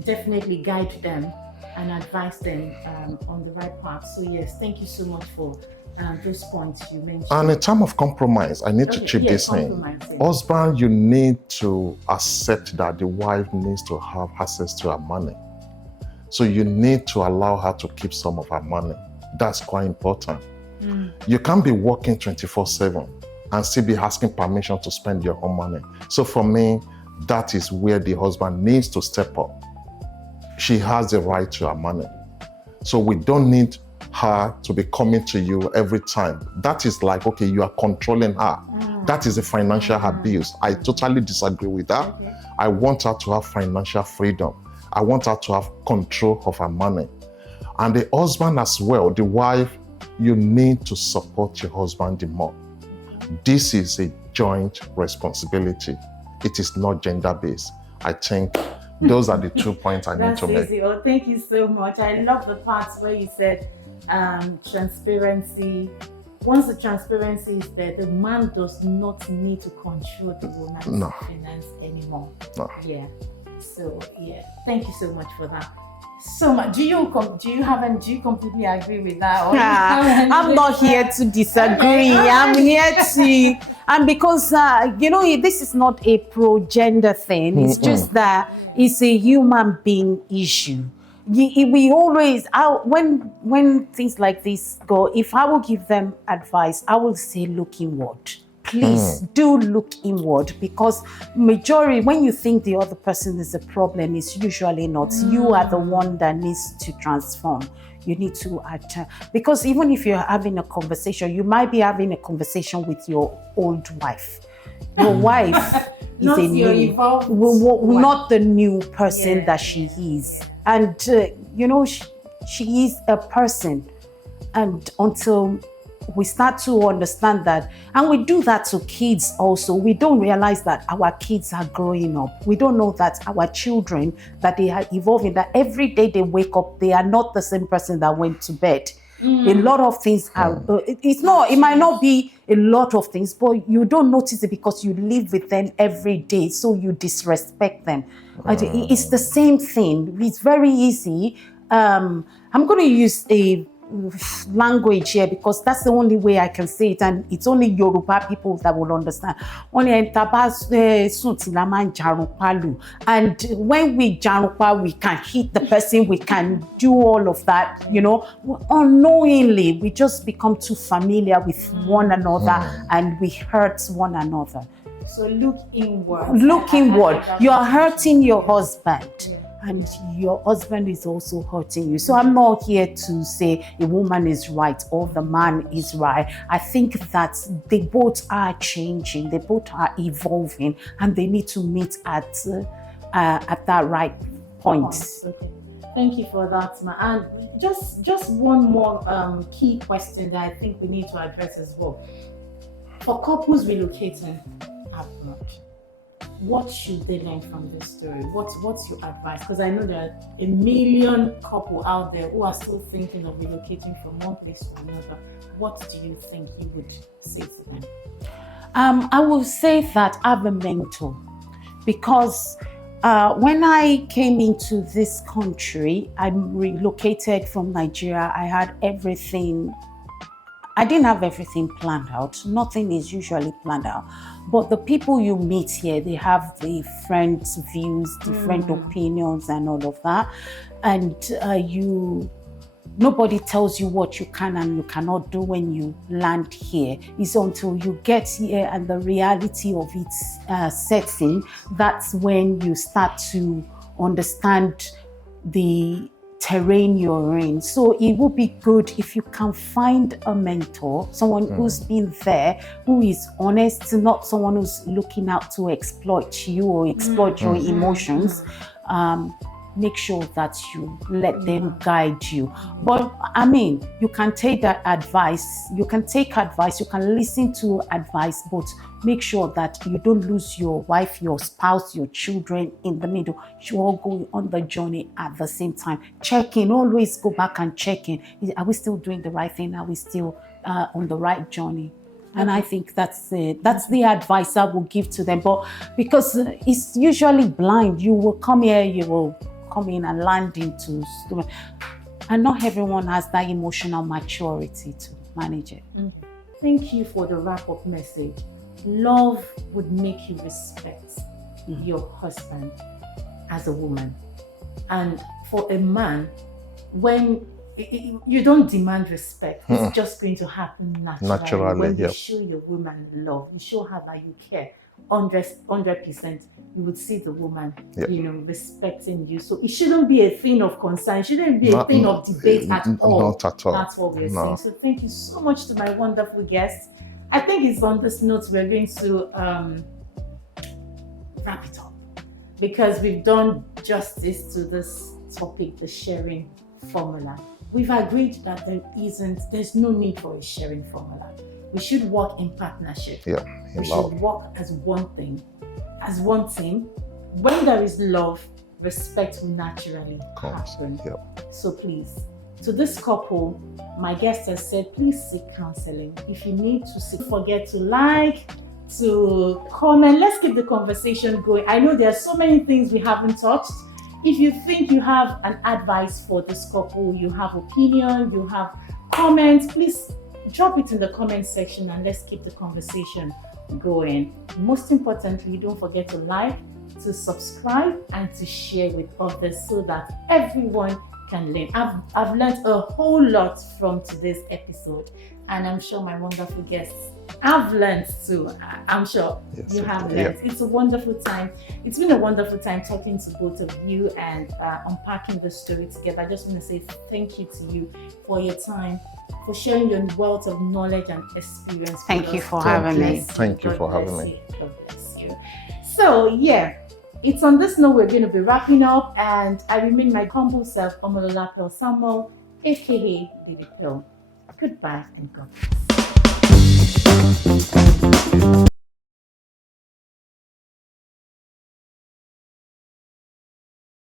definitely guide them and advise them on the right path. So yes, thank you so much for those points you mentioned. And in terms of compromise, I need to chip this in. Husband, you need to accept that the wife needs to have access to her money. So you need to allow her to keep some of her money. That's quite important. You can't be working 24/7 and still be asking permission to spend your own money. So for me, that is where the husband needs to step up. She has the right to her money. So we don't need her to be coming to you every time. That is like, okay, you are controlling her. That is a financial abuse. I totally disagree with that. Okay. I want her to have financial freedom. I want her to have control of her money. And the husband as well, the wife, you need to support your husband the more. This is a joint responsibility. It is not gender-based. I think those are the 2 points I need to make. That's easy. Oh, thank you so much. I love the parts where you said transparency. Once the transparency is there, the man does not need to control the woman's finance anymore. No. Yeah. So yeah, thank you so much for that. So much. Do you completely agree with that? Or I'm not here to disagree. I'm here to, and because this is not a pro-gender thing. It's just that it's a human being issue. We always, when things like this go, if I will give them advice, I will say look inward. Please do look inward, because majority, when you think the other person is a problem, it's usually not. You are the one that needs to transform. You need to because even if you're having a conversation, you might be having a conversation with your old wife. Your wife is not a your new, evolved not the new person that she is. And she is a person, and until we start to understand that, and we do that to kids also, we don't realize that our kids are growing up. We don't know that our children, that they are evolving, that every day they wake up, they are not the same person that went to bed. A lot of things are, it might not be a lot of things, but you don't notice it because you live with them every day, so you disrespect them. It's the same thing. It's very easy. I'm going to use a language here because that's the only way I can say it, and it's only Yoruba people that will understand. And when we jarupa, we can hit the person, we can do all of that, unknowingly. We just become too familiar with one another and we hurt one another. So look inward. Look inward. I You're hurting your husband. Yeah. And your husband is also hurting you. So I'm not here to say a woman is right or the man is right. I think that they both are changing, they both are evolving, and they need to meet at that right point. Okay. Thank you for that, Ma. And just one more key question that I think we need to address as well. For couples relocating abroad, what should they learn from this story? What's your advice? Because I know there are a million couples out there who are still thinking of relocating from one place to another. What do you think you would say to them? I will say that I have a mentor, because when I came into this country, I relocated from Nigeria. I had everything. I didn't have everything planned out. Nothing is usually planned out. But the people you meet here, they have different views, different opinions and all of that. And nobody tells you what you can and you cannot do when you land here. It's until you get here and the reality of it sets in, that's when you start to understand the terrain you're in. So it would be good if you can find a mentor, someone who's been there, who is honest, not someone who's looking out to exploit you or exploit your emotions. Make sure that you let them guide you. But I mean, you can take that advice, you can listen to advice, but make sure that you don't lose your wife, your spouse, your children in the middle. You all go on the journey at the same time. Check in, always go back and check in. Are we still doing the right thing? Are we still on the right journey? And I think that's the advice I will give to them. But because it's usually blind, you will come here, you will come in and land into, and not everyone has that emotional maturity to manage it. Thank you for the wrap-up message. Love would make you respect your husband as a woman. And for a man, when you don't demand respect, it's just going to happen naturally. When you show your woman love, you show her that you care 100%, you would see the woman, respecting you. So it shouldn't be a thing of concern. It shouldn't be a thing of debate at all. Not at all. That's what we're saying. So thank you so much to my wonderful guests. I think it's on this note we're going to wrap it up, because we've done justice to this topic, the sharing formula. We've agreed that there's no need for a sharing formula. We should work in partnership. We should work as one thing, as one team. When there is love, respect will naturally happen. So please, to this couple, my guest has said, please seek counseling. If you need to seek, forget to like, to comment. Let's keep the conversation going. I know there are so many things we haven't touched. If you think you have an advice for this couple, you have opinion, you have comments, please drop it in the comment section and let's keep the conversation going. Most importantly, don't forget to like, to subscribe, and to share with others so that everyone can learn. I've learned a whole lot from today's episode, and I'm sure my wonderful guests have learned too. I'm sure you have learned. It's a wonderful time. It's been a wonderful time talking to both of you and unpacking the story together. I just want to say thank you to you for your time, for sharing your wealth of knowledge and experience. Thank you for having me. Thank you for having me. God bless you. So it's on this note we're going to be wrapping up, and I remain my humble self, Omolola Pearl Samuel, aka Lady Pearl. Goodbye and God bless.